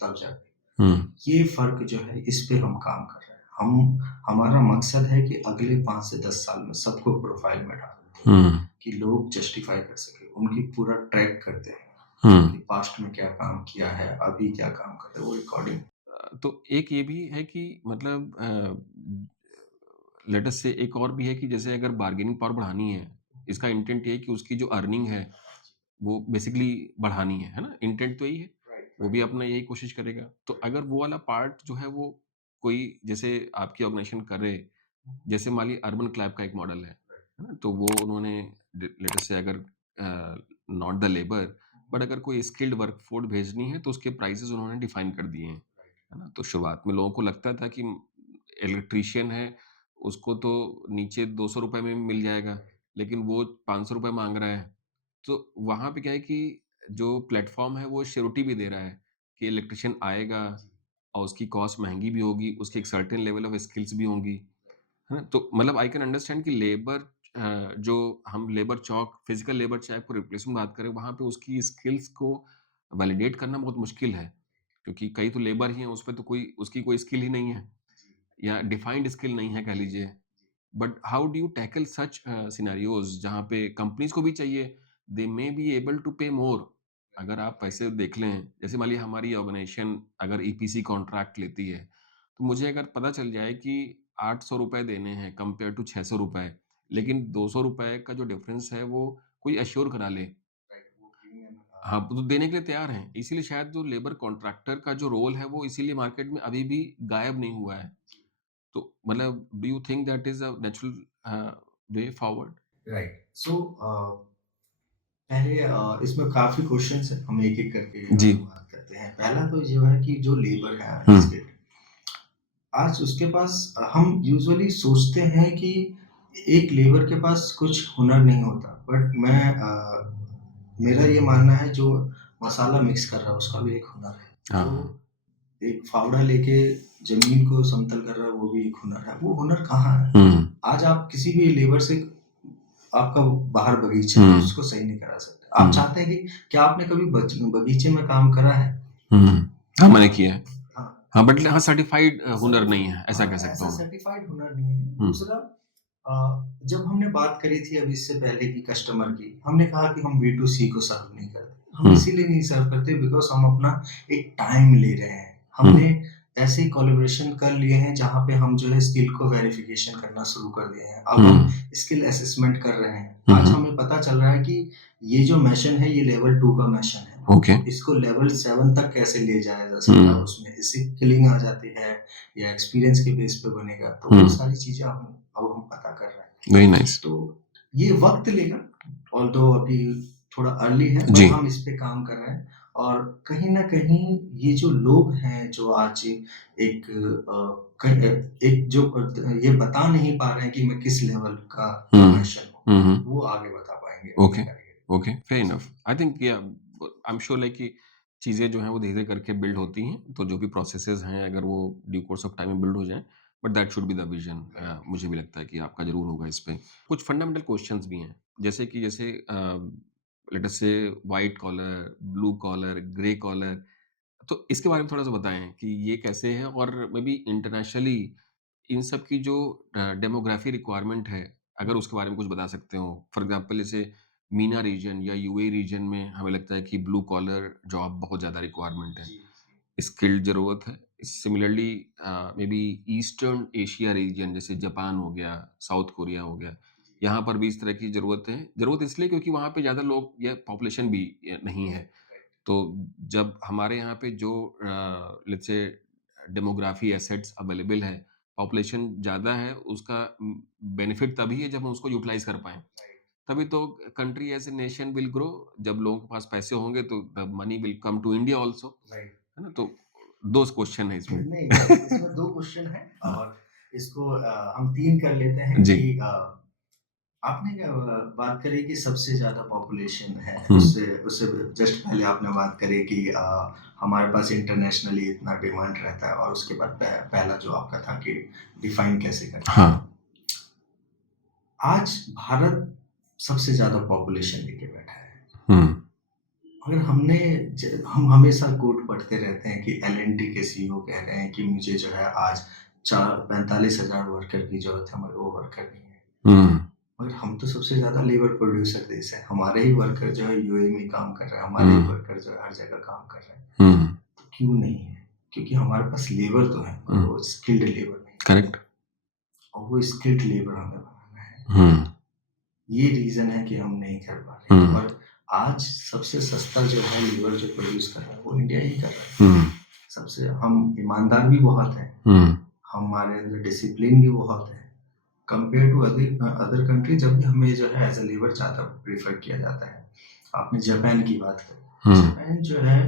तब जाके ये फर्क जो है, इस पे हम काम कर रहे हैं। हमारा मकसद है कि अगले 5 से 10 साल में सबको प्रोफाइल में डाल दें कि लोग जस्टिफाई कर सके, उनकी पूरा ट्रैक करते हैं कि पास्ट में क्या काम किया है, अभी क्या काम कर रहे हैं, वो रिकॉर्डिंग। तो एक ये भी है कि मतलब लेट अस से एक और भी है कि जैसे अगर बार्गेनिंग पावर बढ़ानी है, इसका इंटेंट ये है कि उसकी जो अर्निंग है वो बेसिकली बढ़ानी है ना? इंटेंट तो यही है। वो भी अपना यही कोशिश करेगा। तो अगर वो वाला पार्ट जो है वो कोई जैसे आपकी ऑर्गेनाइज़ेशन करे, जैसे मान लीजिए अर्बन क्लैब का एक मॉडल है ना? तो वो उन्होंने लेट अस से अगर नॉट द लेबर बट अगर कोई स्किल्ड वर्कफोर्स भेजनी है तो उसके प्राइसेज़ उन्होंने डिफाइन कर दिए हैं, है ना? तो शुरुआत में लोगों को लगता था कि इलेक्ट्रीशियन है, उसको तो नीचे ₹200 में मिल जाएगा, लेकिन वो ₹500 माँग रहा है। तो वहाँ पे क्या है कि जो प्लेटफ़ॉर्म है वो श्योरिटी भी दे रहा है कि इलेक्ट्रीशियन आएगा और उसकी कॉस्ट महँगी भी होगी, उसकी एक सर्टेन लेवल ऑफ स्किल्स भी होंगी, है ना? तो मतलब आई कैन अंडरस्टैंड कि लेबर जो हम लेबर चौक फिज़िकल लेबर चाहे आपको रिप्लेसमेंट बात करें, वहाँ पे उसकी स्किल्स को वैलिडेट करना बहुत मुश्किल है, क्योंकि कई तो लेबर ही हैं, उसपे तो कोई उसकी कोई स्किल ही नहीं है या डिफाइंड स्किल नहीं है कह लीजिए। But how do you tackle such scenarios जहाँ पे कंपनीज़ को भी चाहिए, दे मे बी एबल टू पे मोर। अगर आप पैसे देख लें, जैसे मान लीजिए हमारी ऑर्गेनाइज़ेशन अगर ईपीसी कॉन्ट्रैक्ट लेती है, तो मुझे अगर पता चल जाए कि ₹800 देने हैं कंपेयर टू ₹600, लेकिन ₹200 का जो डिफरेंस है वो कोई एश्योर करा ले। हाँ, तो देने के लिए तैयार हैं। इसीलिए शायद जो लेबर कॉन्ट्रैक्टर का जो रोल है वो इसीलिए मार्केट में अभी भी गायब नहीं हुआ है। तो मतलब do you think that is a natural way forward? Right. So पहले इसमें काफ़ी क्वेश्चन्स हैं, हम एक-एक करके जी। बात करते हैं। पहला तो जो है कि जो लेबर है हुँ। स्किल्ड, आज उसके पास हम यूजुअली सोचते हैं कि एक लेबर के पास कुछ हुनर नहीं होता, बट मेरा ये मानना है जो मसाला मिक्स कर रहा है उसका भी एक हुनर है। हाँ, जो हाँ। एक फावड़ा लेके ज़मीन को समतल कर रहा है वो भी एक हुनर है। वो हुनर कहाँ है? हुँ, आज आप किसी भी लेबर से आपका बाहर बगीचा है, उसको सही नहीं करा सकते। आप चाहते हैं कि क्या आपने कभी बगीचे में काम करा है? हुँ। हाँ, मैंने किया है। हाँ। हाँ, बट हाँ, सर्टिफ़ाइड हुनर नहीं है, ऐसा हाँ, कह सकता ऐसा हूँ मैं। सर्टिफ़ाइड हुनर नहीं है। दूसरा जब हमने बात करी थी अभी इससे पहले की कस्टमर की, हमने कहा कि हम बी टू सी को सर्व नहीं करते। हम इसीलिए नहीं सर्व करते बिकॉज़ हम अपना एक टाइम ले रहे हैं। हमने ऐसे कोलैबोरेशन कर लिए हैं जहाँ पे हम जो है स्किल को वेरिफ़िकेशन करना शुरू कर दिए हैं। अब हम स्किल असेसमेंट कर रहे हैं। आज हमें पता चल रहा है कि ये जो मिशन है ये लेवल 2 का मिशन है। ओके। इसको लेवल 7 तक कैसे ले जाया जा सकता है, उसमें स्किलिंग आ जाती है या एक्सपीरियंस के बेस पे बनेगा, तो वो सारी चीज़ें हम पता कर रहे हैं। Very nice. तो ये वक़्त लेगा, ऑल्दो अभी थोड़ा अर्ली है, बट जी। हम इस पे काम कर रहे हैं और कहीं न कहीं ये जो लोग हैं, जो आज एक एक जो ये बता नहीं पा रहे हैं कि मैं किस लेवल का प्रोफेशन हूँ, वो आगे बता पाएँगे अपने okay, career. Okay, fair enough. I think या आई एम श्योर लाइक कि चीज़ें जो हैं वो धीरे-धीरे करके बिल्ड होती हैं, तो जो भी प्रोसेसेस हैं अगर वो ड्यू कोर्स ऑफ टाइम में बिल्ड हो जाएँ, but that should be the vision. मुझे भी लगता है कि आपका ज़रूर होगा इस पे। कुछ फंडामेंटल क्वेश्चंस भी हैं, जैसे कि let us say white collar, blue collar, grey collar, तो इसके बारे में थोड़ा-सा बताएँ कि ये कैसे है और मे बी इंटरनेशनली इन सब की जो डेमोग्राफी रिक्वायरमेंट है, अगर उसके बारे में कुछ बता सकते हो? फॉर एग्ज़ाम्पल जैसे मीना रीजन या यूएई रीजन में हमें लगता है कि ब्लू कॉलर जॉब बहुत ज़्यादा रिक्वायरमेंट है, स्किल्ड ज़रूरत है। Similarly may be eastern Asia region जैसे जापान हो गया, साउथ कोरिया हो गया, यहाँ पर भी इस तरह की ज़रूरत है। ज़रूरत इसलिए क्योंकि वहाँ पे ज़्यादा लोग या पॉपुलेशन भी नहीं है। तो जब हमारे यहाँ पे जो let's say demography assets available है, पॉपुलेशन ज़्यादा है, उसका बेनिफिट तभी है जब हम उसको यूटिलाइज़ कर पाएँ। तभी तो country as a nation will grow. जब लोगों के पास पैसे होंगे तो the money will come to India also, right. है ना? तो 2 क्वेश्चन है इसमें। नहीं, इसमें 2 क्वेश्चन हैं और इसको हम 3 कर लेते हैं जी। कि आपने क्या बात करी कि सबसे ज़्यादा पॉपुलेशन है, हुँ। उससे उससे जस्ट पहले आपने बात करी कि हमारे पास इंटरनेशनली इतना डिमांड रहता है और उसके बाद पहला जो आपका था कि डिफाइन कैसे करें। हाँ। आज भारत सबसे ज़्यादा पॉपुलेशन लेके बैठा है। हुँ। अगर हम हमेशा कोट पढ़ते रहते हैं कि एल&टी के सीईओ कह रहे हैं कि मुझे जो है आज 45,000 वर्कर की ज़रूरत है, मगर वो वर्कर नहीं है। मगर हम तो सबसे ज़्यादा लेबर प्रोड्यूसर देश हैं। हमारे ही वर्कर जो है यूएई में काम कर रहे हैं, हमारे ही वर्कर जो है हर जगह काम कर रहे हैं। तो क्यों नहीं है? क्योंकि हमारे पास लेबर तो है, मगर वो स्किल्ड लेबर नहीं है। करेक्ट। और वो स्किल्ड लेबर हमें बनाना है। ये रीजन है कि हम नहीं कर पा रहे। हम्म। और आज सबसे सस्ता जो है लीवर जो प्रोड्यूस कर रहा है वो इंडिया ही कर रहा है। सबसे हम ईमानदार भी बहुत है, हमारे अंदर डिसिप्लिन भी बहुत है कंपेयर टू अदर कंट्री। जब भी हमें जो है एज अ लीवर ज़्यादा प्रेफर किया जाता है। आपने जापान की बात करी, जापान जो है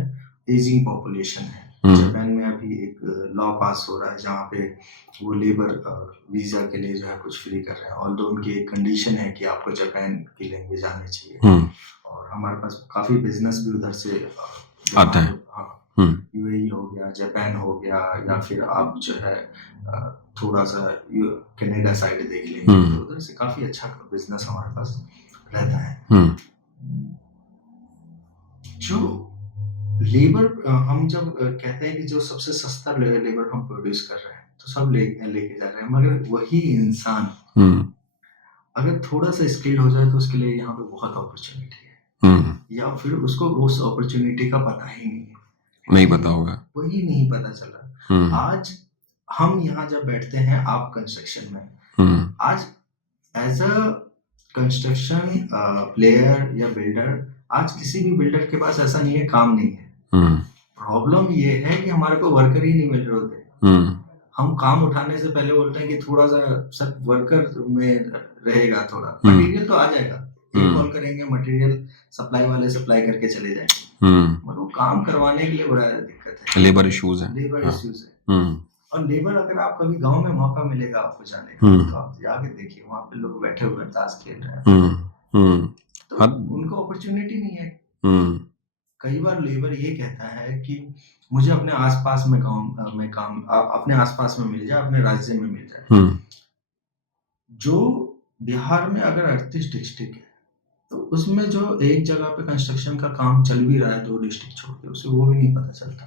एजिंग पॉपुलेशन है। जापान में अभी एक लॉ पास हो रहा है जहाँ पे वो लेबर वीज़ा के लिए जो है कुछ फ्री कर रहे हैं, ऑल्दो उनकी एक कंडीशन है कि आपको जापान की लैंग्वेज आनी चाहिए। और हमारे पास काफ़ी बिजनेस भी उधर से आता है। हाँ, यूएई हो गया, जापान हो गया, या फिर आप जो है थोड़ा सा कनाडा साइड देख लेंगे तो उधर से काफ़ी अच्छा बिजनेस हमारे पास रहता है। जो लेबर हम जब कहते हैं कि जो सबसे सस्ता लेबर हम प्रोड्यूस कर रहे हैं तो सब लेके जा रहे हैं, मगर वही इंसान अगर थोड़ा सा स्किल्ड हो जाए तो उसके लिए यहाँ पे बहुत अपॉर्चुनिटी है, या फिर उसको उस अपॉर्चुनिटी का पता ही नहीं पता होगा, वही नहीं पता चला। आज हम यहाँ जब बैठते हैं, आप कंस्ट्रक्शन में, आज एज अ कंस्ट्रक्शन प्लेयर या बिल्डर, आज किसी भी बिल्डर के पास ऐसा नहीं है काम नहीं है। प्रॉब्लम ये है कि हमारे को वर्कर ही नहीं मिल रहे होते। हम काम उठाने से पहले बोलते हैं कि थोड़ा सा सर वर्कर में रहेगा, थोड़ा मटेरियल तो आ जाएगा, एक कॉल करेंगे मटेरियल सप्लाई वाले सप्लाई करके चले जाएंगे, मगर वो काम करवाने के लिए बड़ा दिक्कत है, लेबर इश्यूज है, लेबर इश्यूज है। और लेबर अगर आप कभी गांव में मौका मिलेगा आपको जाने का तो आप जाके देखिए, वहां पे लोग बैठे हुए ताश खेल रहे हैं, तो उनको अपॉर्चुनिटी नहीं है। कई बार लेबर ये कहता है कि मुझे अपने आसपास में गांव में काम अपने आसपास में मिल जाए, अपने राज्य में मिल जाए। जो बिहार में अगर 38 डिस्ट्रिक्ट है तो उसमें जो एक जगह पे कंस्ट्रक्शन का काम चल भी रहा है 2 डिस्ट्रिक्ट छोड़ के, उसे वो भी नहीं पता चलता।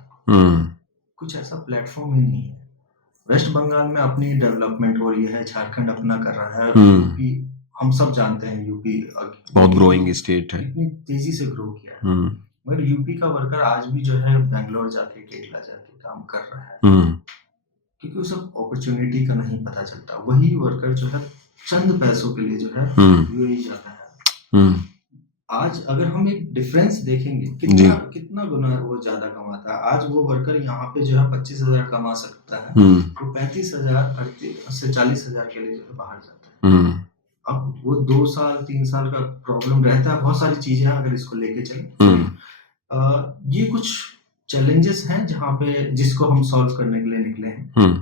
कुछ ऐसा प्लेटफॉर्म ही नहीं है। वेस्ट बंगाल में अपनी डेवलपमेंट हो रही है, झारखंड अपना कर रहा है, यूपी हम सब जानते हैं, यूपी बहुत ग्रोइंग स्टेट है, इतनी तेजी से ग्रो किया है। मगर यूपी का वर्कर आज भी जो है बेंगलोर जाके, केरला जाके काम कर रहा है, क्योंकि उसे अपॉर्चुनिटी का नहीं पता चलता। वही वर्कर जो है चंद पैसों के लिए जो है यूएई जाता है। आज अगर हम एक डिफरेंस देखेंगे, कितना गुना वो ज्यादा कमाता है। आज वो वर्कर यहाँ पे जो है 25,000 कमा सकता है, वो 35,000 से 40,000 के लिए जो है बाहर जाता है। अब वो 2 साल 3 साल का प्रॉब्लम रहता है, बहुत सारी चीजें हैं अगर इसको लेके चले। ये कुछ चैलेंजेस हैं जहाँ पे जिसको हम सॉल्व करने के लिए निकले हैं।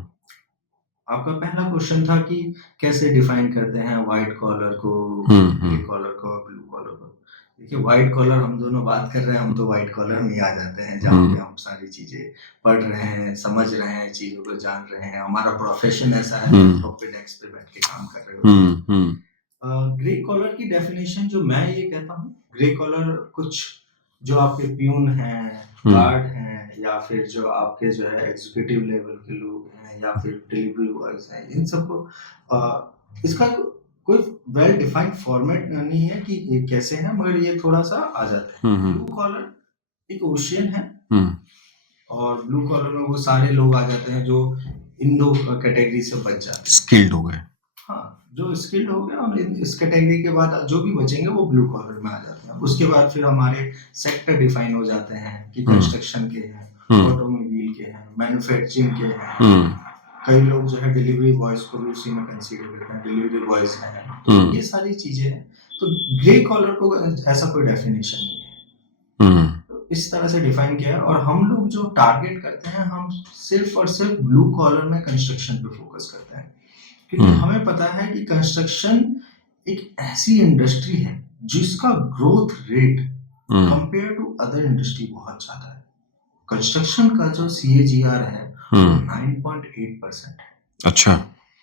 आपका पहला क्वेश्चन था कि कैसे डिफाइन करते हैं व्हाइट कॉलर को, ग्रे कॉलर को, ब्लू कॉलर को। देखिए, व्हाइट कॉलर हम दोनों बात कर रहे हैं, हम तो व्हाइट कॉलर में ही आ जाते हैं, जहाँ पे हम सारी चीजें पढ़ रहे हैं, समझ रहे हैं, चीजों को जान रहे हैं, हमारा प्रोफेशन ऐसा है, लैपटॉप पे डेस्क पे बैठ के काम कर रहे हो। ग्रे कॉलर की डेफिनेशन जो मैं ये कहता हूँ, ग्रे कॉलर कुछ जो आपके प्यून हैं, गार्ड हैं, या फिर जो आपके जो है एग्जीक्यूटिव लेवल के लोग हैं, या फिर डिलीवरी बॉयज हैं, इन सबको इसका कोई वेल डिफाइंड फॉर्मेट नहीं है कि ये कैसे है, मगर ये थोड़ा सा आ जाता है। ब्लू कॉलर एक ओशियन है, और ब्लू कॉलर में वो सारे लोग आ जाते हैं जो इन दो कैटेगरी से बच जाते हैं, स्किल्ड हो गए। हाँ, जो स्किल्ड हो गए, और इस कैटेगरी के बाद जो भी बचेंगे वो ब्लू कॉलर में आ जाते हैं। उसके बाद फिर हमारे सेक्टर डिफाइन हो जाते हैं कि कंस्ट्रक्शन के हैं, ऑटोमोबाइल के हैं, मैन्युफैक्चरिंग के हैं, कई लोग जो है डिलीवरी बॉयज को भी उसी में कंसीडर करते हैं, डिलीवरी बॉयज हैं। तो ये सारी चीजें हैं। तो ग्रे कॉलर को ऐसा कोई डेफिनेशन नहीं है, तो इस तरह से डिफाइन किया है। और हम लोग जो टारगेट करते हैं, हम सिर्फ और सिर्फ ब्लू कॉलर में कंस्ट्रक्शन पे फोकस करते हैं, क्योंकि हमें पता है कि कंस्ट्रक्शन एक ऐसी इंडस्ट्री है जिसका growth rate compare to other industry बहुत ज्यादा है। कंस्ट्रक्शन का जो CAGR है 9.8% है। अच्छा।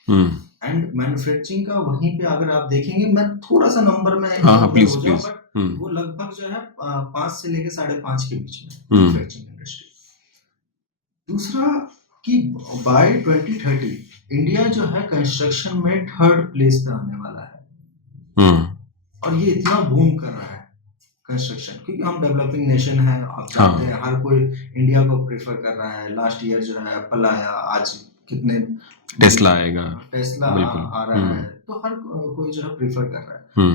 एंड मैन्युफैक्चरिंग का वहीं पे अगर आप देखेंगे, मैं थोड़ा सा नंबर में प्लीज, बट वो लगभग जो है 5 से लेके 5.5 के बीच में मैन्युफैक्चरिंग इंडस्ट्री। दूसरा कि बाय 2030 इंडिया जो है कंस्ट्रक्शन में 3rd प्लेस पे आने वाला है। और ये इतना बूम कर रहा है कंस्ट्रक्शन, क्योंकि हम डेवलपिंग नेशन है, आप जानते हैं, हर कोई इंडिया को प्रेफर कर रहा है। लास्ट ईयर जो है एप्पल आया, आज कितने टेस्ला आएगा, टेस्ला आ रहा है, तो हर कोई जो है प्रेफर कर रहा है।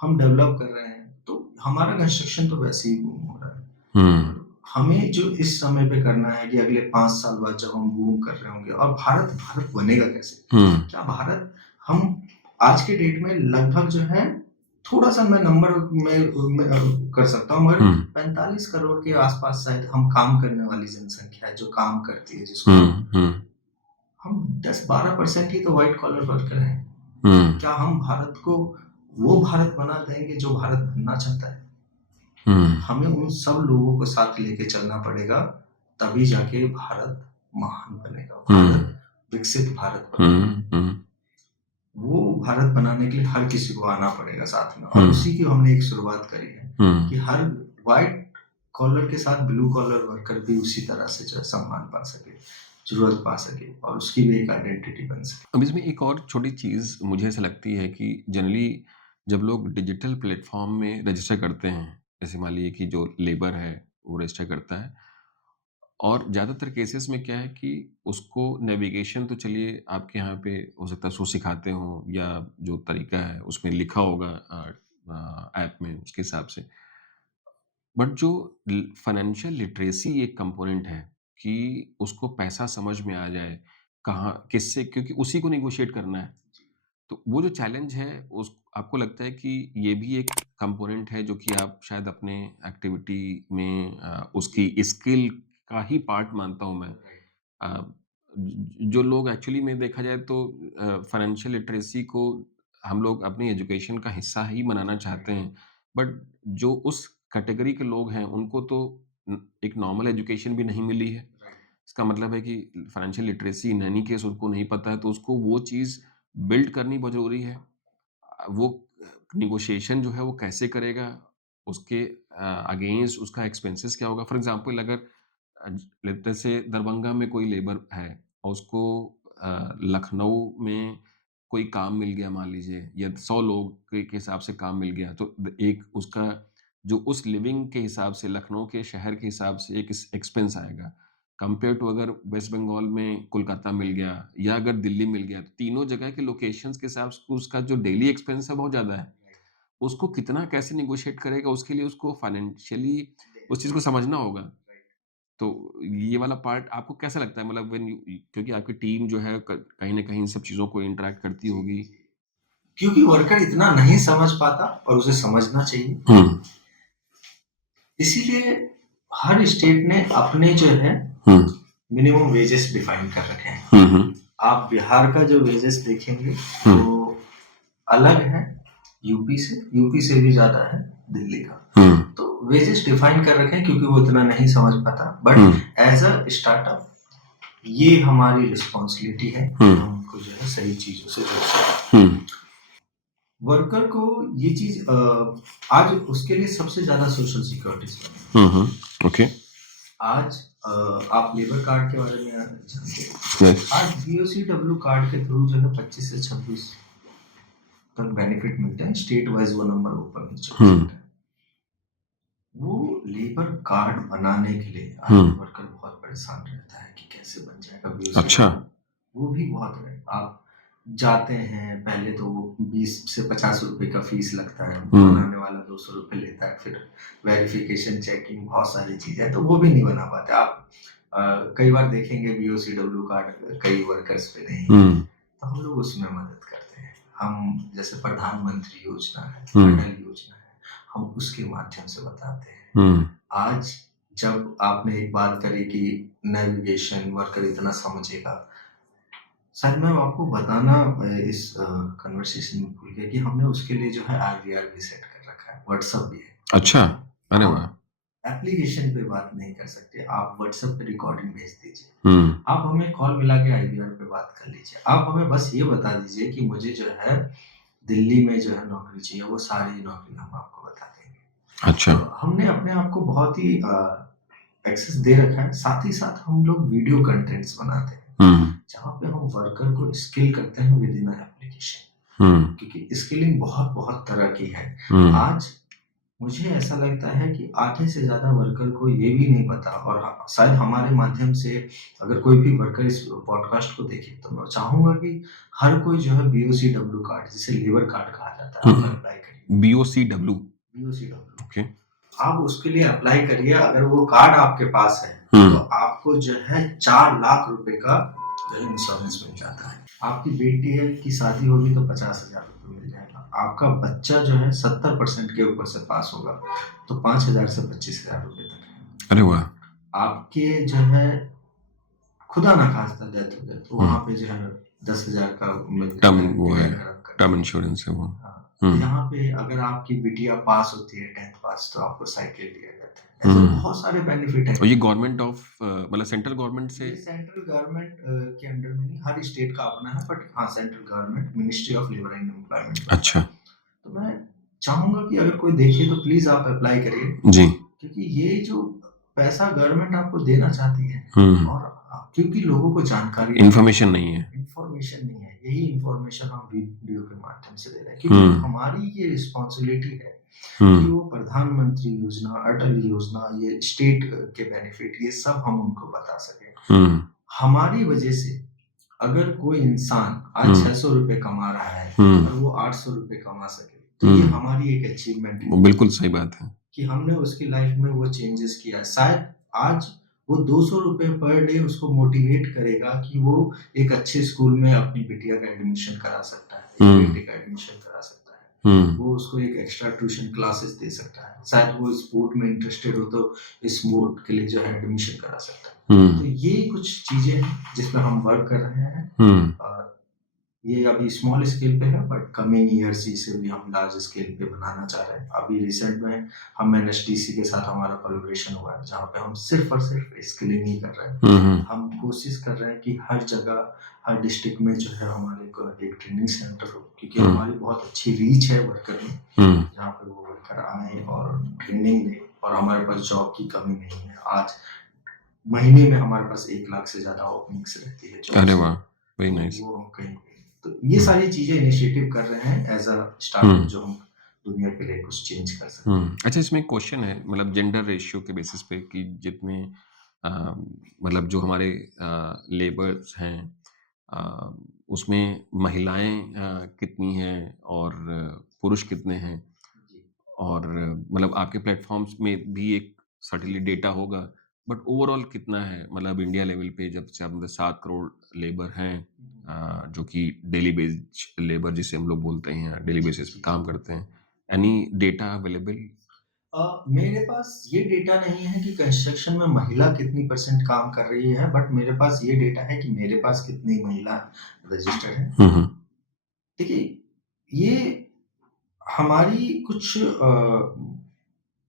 हम डेवलप कर रहे हैं, तो हमारा कंस्ट्रक्शन तो वैसे ही बूम हो रहा है। हमें जो इस समय पे करना है कि अगले 5 साल बाद जब हम बूम कर रहे होंगे, और भारत बनेगा कैसे? क्या भारत, हम आज के डेट में लगभग जो है, थोड़ा-सा मैं नंबर में कर सकता हूँ, मगर 45 करोड़ के आस-पास शायद हम काम करने वाली जनसंख्या है, जो काम करती है, जिसको हम 10-12% ही तो व्हाइट कॉलर वर्कर हैं। क्या हम भारत को वो भारत बना देंगे जो भारत बनना चाहता है? हमें उन सब लोगों को साथ लेके चलना पड़ेगा, तभी जाके भारत महान बनेगा, भारत विकसित भारत बनेगा। वो भारत बनाने के लिए हर किसी को आना पड़ेगा साथ में, और उसी की हमने एक शुरुआत करी है कि हर व्हाइट कॉलर के साथ ब्लू कॉलर वर्कर भी उसी तरह से जो है सम्मान पा सके, जरूरत पा सके, और उसकी भी एक आइडेंटिटी बन सके। अब इसमें एक और छोटी चीज़ मुझे ऐसा लगती है कि जनरली जब लोग डिजिटल प्लेटफॉर्म में रजिस्टर करते हैं, जैसे मान लीजिए कि जो लेबर है वो रजिस्टर करता है, और ज़्यादातर केसेस में क्या है कि उसको नेविगेशन तो चलिए आपके यहाँ पे हो सकता है उसको सिखाते हो, या जो तरीका है उसमें लिखा होगा ऐप में उसके हिसाब से। बट जो फाइनेंशियल लिटरेसी एक कंपोनेंट है कि उसको पैसा समझ में आ जाए, कहाँ किससे, क्योंकि उसी को निगोशिएट करना है। तो वो जो चैलेंज है उस आपको लगता है कि ये भी एक कंपोनेंट है जो कि आप शायद अपने एक्टिविटी में उसकी स्किल का ही पार्ट मानता हूँ मैं। अ, जो लोग एक्चुअली में देखा जाए तो फाइनेंशियल लिटरेसी को हम लोग अपनी एजुकेशन का हिस्सा ही बनाना चाहते हैं। बट जो उस कैटेगरी के लोग हैं उनको तो एक नॉर्मल एजुकेशन भी नहीं मिली है। इसका मतलब है कि financial literacy in any case उसको नहीं पता है, तो उसको वो चीज़ बिल्ड करनी बहुत ज़रूरी है। वो नेगोशिएशन जो है वो कैसे करेगा, उसके अगेंस्ट उसका एक्सपेंसेस क्या होगा। फॉर एग्ज़ाम्पल अगर लेते से दरभंगा में कोई लेबर है और उसको लखनऊ में कोई काम मिल गया मान लीजिए, या 100 लोग के हिसाब से काम मिल गया, तो एक उसका जो उस लिविंग के हिसाब से लखनऊ के शहर के हिसाब से एक एक्सपेंस आएगा, कंपेयर टू अगर वेस्ट बंगाल में कोलकाता मिल गया या अगर दिल्ली मिल गया, तो तीनों जगह के लोकेशंस के हिसाब से उसका जो डेली एक्सपेंस है बहुत ज़्यादा है। उसको कितना कैसे नेगोशिएट करेगा, उसके लिए उसको फाइनेंशियली उस चीज़ को समझना होगा। तो ये वाला पार्ट आपको कैसा लगता है? मतलब व्हेन यू क्योंकि आपकी टीम जो है कहीं न कहीं इन सब चीज़ों को इंटरैक्ट करती होगी। क्योंकि वर्कर इतना नहीं समझ पाता, और उसे समझना चाहिए। इसीलिए हर स्टेट ने अपने जो है मिनिमम वेजेस डिफाइन कर रखे हैं। आप बिहार का जो वेजेस देखेंगे वो अलग है यूपी से भी ज्यादा है दिल्ली का। तो वेजेस डिफाइन कर रखे हैं क्योंकि वो इतना नहीं समझ पाता, बट एज अ स्टार्टअप ये हमारी रिस्पॉन्सिबिलिटी है कि हम उनको जो है सही चीजों से जोड़ सकें। वर्कर को ये चीज आज उसके लिए सबसे ज्यादा सोशल सिक्योरिटी ओके। आज आप लेबर कार्ड के बारे में जानते हैं। आज बीओसीडब्ल्यू कार्ड के थ्रू जो है 25 से 26 तक बेनिफिट मिलते हैं, स्टेट वाइज वो नंबर ऊपर नीचे हो सकता है। वो लेबर कार्ड बनाने के लिए आज वर्कर बहुत परेशान रहता है कि कैसे बन जाएगा बीओसीडब्ल्यू। अच्छा, वो भी बहुत है। आप जाते हैं, पहले तो वो 20 से 50 रुपए का फीस लगता है, बनाने वाला 200 रुपए लेता है, फिर वेरिफिकेशन चेकिंग बहुत सारी चीजें, तो वो भी नहीं बना पाते। आप कई बार देखेंगे बीओसीडब्ल्यू कार्ड कई वर्कर्स पे नहीं, तो हम लोग उसमें मदद करते हैं। हम जैसे प्रधानमंत्री योजना है, अटल योजना है, हम उसके माध्यम से बताते हैं। आज जब आपने एक बात करी कि नेविगेशन वर्कर इतना समझेगा, शायद मैं आपको बताना इस कन्वर्सेशन में भूल गया कि हमने उसके लिए जो है आईवीआर भी सेट कर रखा है, व्हाट्सएप भी है। अच्छा, अरे वाह! एप्लीकेशन पे बात नहीं कर सकते, आप व्हाट्सएप पे रिकॉर्डिंग भेज दीजिए। आप हमें कॉल मिला के आईवीआर पे बात कर लीजिए। आप हमें बस ये बता दीजिए कि मुझे जो है दिल्ली में जो है नौकरी चाहिए, वो सारी नौकरी हम आपको बता देंगे। अच्छा। तो हमने अपने आप को बहुत ही एक्सेस दे रखा है। साथ ही साथ हम लोग वीडियो कंटेंट्स बनाते हैं जहाँ पे हम वर्कर को स्किल करते हैं विद इन एप्लीकेशन, क्योंकि स्किलिंग बहुत बहुत तरह की है। आज मुझे ऐसा लगता है कि आधे से ज़्यादा वर्कर को ये भी नहीं पता, और शायद हमारे माध्यम से अगर कोई भी वर्कर इस पॉडकास्ट को देखे, तो मैं चाहूँगा कि हर कोई जो है बीओसीडब्ल्यू कार्ड, जिसे लेबर कार्ड कहा जाता है, आप अप्लाई करिए। BOCW, BOCW, okay. आप उसके लिए अप्लाई करिए। अगर वो कार्ड आपके पास है, तो आपको जो है 4 लाख रुपए का जो है इंश्योरेंस मिल जाता है। आपकी बेटी की शादी होगी तो 50,000 रुपए मिल जाएगा। आपका बच्चा जो है 70% के ऊपर से पास होगा तो 5,000 से 25,000 रुपए तक है। अरे वाह! आपके जो है खुदा ना खास्ता डेथ हो जाए तो वहाँ पे जो है 10,000 का मिल जाता टर्म है, वो है, टीकाकरण करने टर्म के लिए। इंश्योरेंस है वो। हाँ, यहाँ पे अगर आपकी बिटिया पास होती है 10th पास, तो आपको साइकिल दिया जाता है। ऐसे बहुत सारे बेनिफिट और हैं। ये गवर्नमेंट ऑफ मतलब सेंट्रल गवर्नमेंट से? ये सेंट्रल गवर्नमेंट के अंडर में नहीं, हर स्टेट का अपना है, बट हाँ, central government, ministry of labour and employment. अच्छा। तो मैं चाहूंगा कि अगर कोई देखे तो प्लीज आप अप्लाई करिए, जी। क्योंकि ये जो पैसा गवर्नमेंट आपको देना चाहती है, और क्योंकि लोगों को जानकारी इन्फॉर्मेशन नहीं है, यही इन्फॉर्मेशन हम वीडियो के माध्यम से दे रहे हैं, क्योंकि हमारी ये रिस्पॉन्सिबिलिटी है कि वो प्रधानमंत्री योजना, अटल योजना, ये स्टेट के बेनिफिट, ये सब हम उनको बता सके। हमारी वजह से अगर कोई इंसान आज 600 रुपए कमा रहा है और वो 800 रुपए कमा सके, तो ये हमारी एक अचीवमेंट है। बिल्कुल सही बात है कि हमने उसकी लाइफ में वो चेंजेस किया है। शायद आज वो 200 रुपए पर डे उसको मोटिवेट करेगा कि वो एक अच्छे स्कूल में अपनी बिटिया का एडमिशन करा सकता है, बेटे का एडमिशन करा सकता है। वो उसको एक एक्स्ट्रा ट्यूशन क्लासेस दे सकता है। शायद वो स्पोर्ट में इंटरेस्टेड हो तो स्पोर्ट के लिए जो है एडमिशन करा सकता है। तो ये कुछ चीजें हैं जिसमें हम वर्क कर रहे हैं, और ये अभी स्मॉल स्केल पे है, बट कमिंग ईयर्स इसे भी हम लार्ज स्केल पे बनाना चाह रहे हैं। अभी रिसेंट में हम एनएसटीसी के साथ हमारा कोलैबोरेशन हुआ है, जहाँ पे हम सिर्फ और सिर्फ स्किलिंग ही कर रहे हैं। हम कोशिश कर रहे हैं कि हर जगह, हर डिस्ट्रिक्ट में जो है हमारे को एक ट्रेनिंग सेंटर हो, क्योंकि हमारी बहुत अच्छी रीच है वर्कर में, जहाँ पे वो वर्कर आए और ट्रेनिंग लें, और हमारे पास जॉब की कमी नहीं है। आज महीने में हमारे पास 1 लाख से ज्यादा ओपनिंग्स रहती है। अरे वाह, वेरी नाइस। वो हम कहीं, तो ये सारी चीजें इनिशिएटिव कर रहे हैं एज अ स्टार्टअप, जो हम दुनिया के लिए कुछ चेंज कर सकते हैं। अच्छा, इसमें एक क्वेश्चन है, मतलब जेंडर रेशियो के बेसिस पे, कि जितने मतलब जो हमारे लेबर्स हैं, अ, उसमें महिलाएं कितनी हैं और पुरुष कितने हैं? जी। और मतलब आपके प्लेटफॉर्म्स में भी एक सर्टेनली डेटा होगा, बट ओवरऑल कितना है, मतलब इंडिया लेवल पे जब से मतलब 7 करोड़ लेबर हैं, जो कि डेली बेस्ड लेबर जिसे हम लोग बोलते हैं, डेली बेसिस पे काम करते हैं, एनी डेटा अवेलेबल? मेरे पास ये डेटा नहीं है कि कंस्ट्रक्शन में महिला कितनी परसेंट काम कर रही है, बट मेरे पास ये डेटा है कि मेरे पास कितनी महिला रजिस्टर्ड है। देखिए, ये हमारी कुछ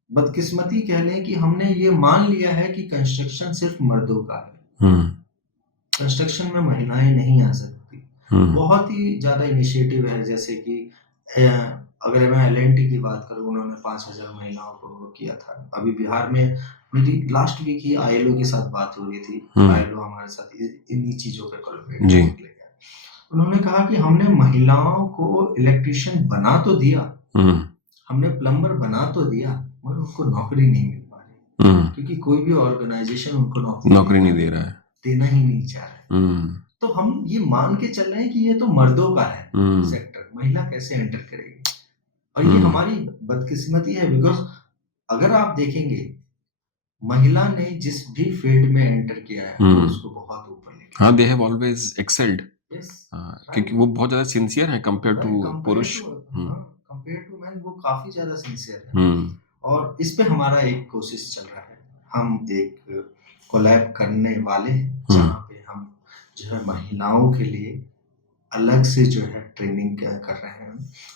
बदकिस्मती कह लें कि हमने ये मान लिया है कि कंस्ट्रक्शन सिर्फ मर्दों का है। कंस्ट्रक्शन में महिलाएं नहीं आ सकती। बहुत ही ज्यादा इनिशिएटिव है, जैसे कि अगर मैं एलएनटी की बात करूं, उन्होंने 5,000 महिलाओं को किया था। अभी बिहार में मेरी लास्ट वीक ही आईएलओ के साथ बात हो रही थी। आईएलओ हमारे साथ इन्हीं चीजों पे कोलैबोरेट करने के लिए गया। उन्होंने कहा कि हमने महिलाओं को इलेक्ट्रिशियन बना तो दिया, हमने प्लम्बर बना तो दिया, मगर उनको नौकरी नहीं मिल पा रही, क्योंकि कोई भी ऑर्गेनाइजेशन उनको नौकरी नहीं दे रहा है, देना ही नहीं चाह रहा है। तो हम ये मान के चल रहे हैं कि ये तो मर्दों का है सेक्टर, महिला कैसे एंटर करेगी। और ये हमारी बदकिस्मती है, बिकॉज अगर आप देखेंगे, महिला ने जिस भी फील्ड में एंटर किया है, वो उसको बहुत ऊपर लेके, हाँ, दे हैव ऑलवेज एक्सेल्ड, क्योंकि वो बहुत ज्यादा सिंसियर है कंपेयर टू पुरुष। कंपेयर टू मैन वो काफी ज्यादा सिंसियर है। और इस पे हमारा एक कोशिश चल रहा है, हम एक कोलैब करने वाले हैं, जहाँ पे हम जो है महिलाओं के लिए अलग से जो है ट्रेनिंग कर रहे हैं।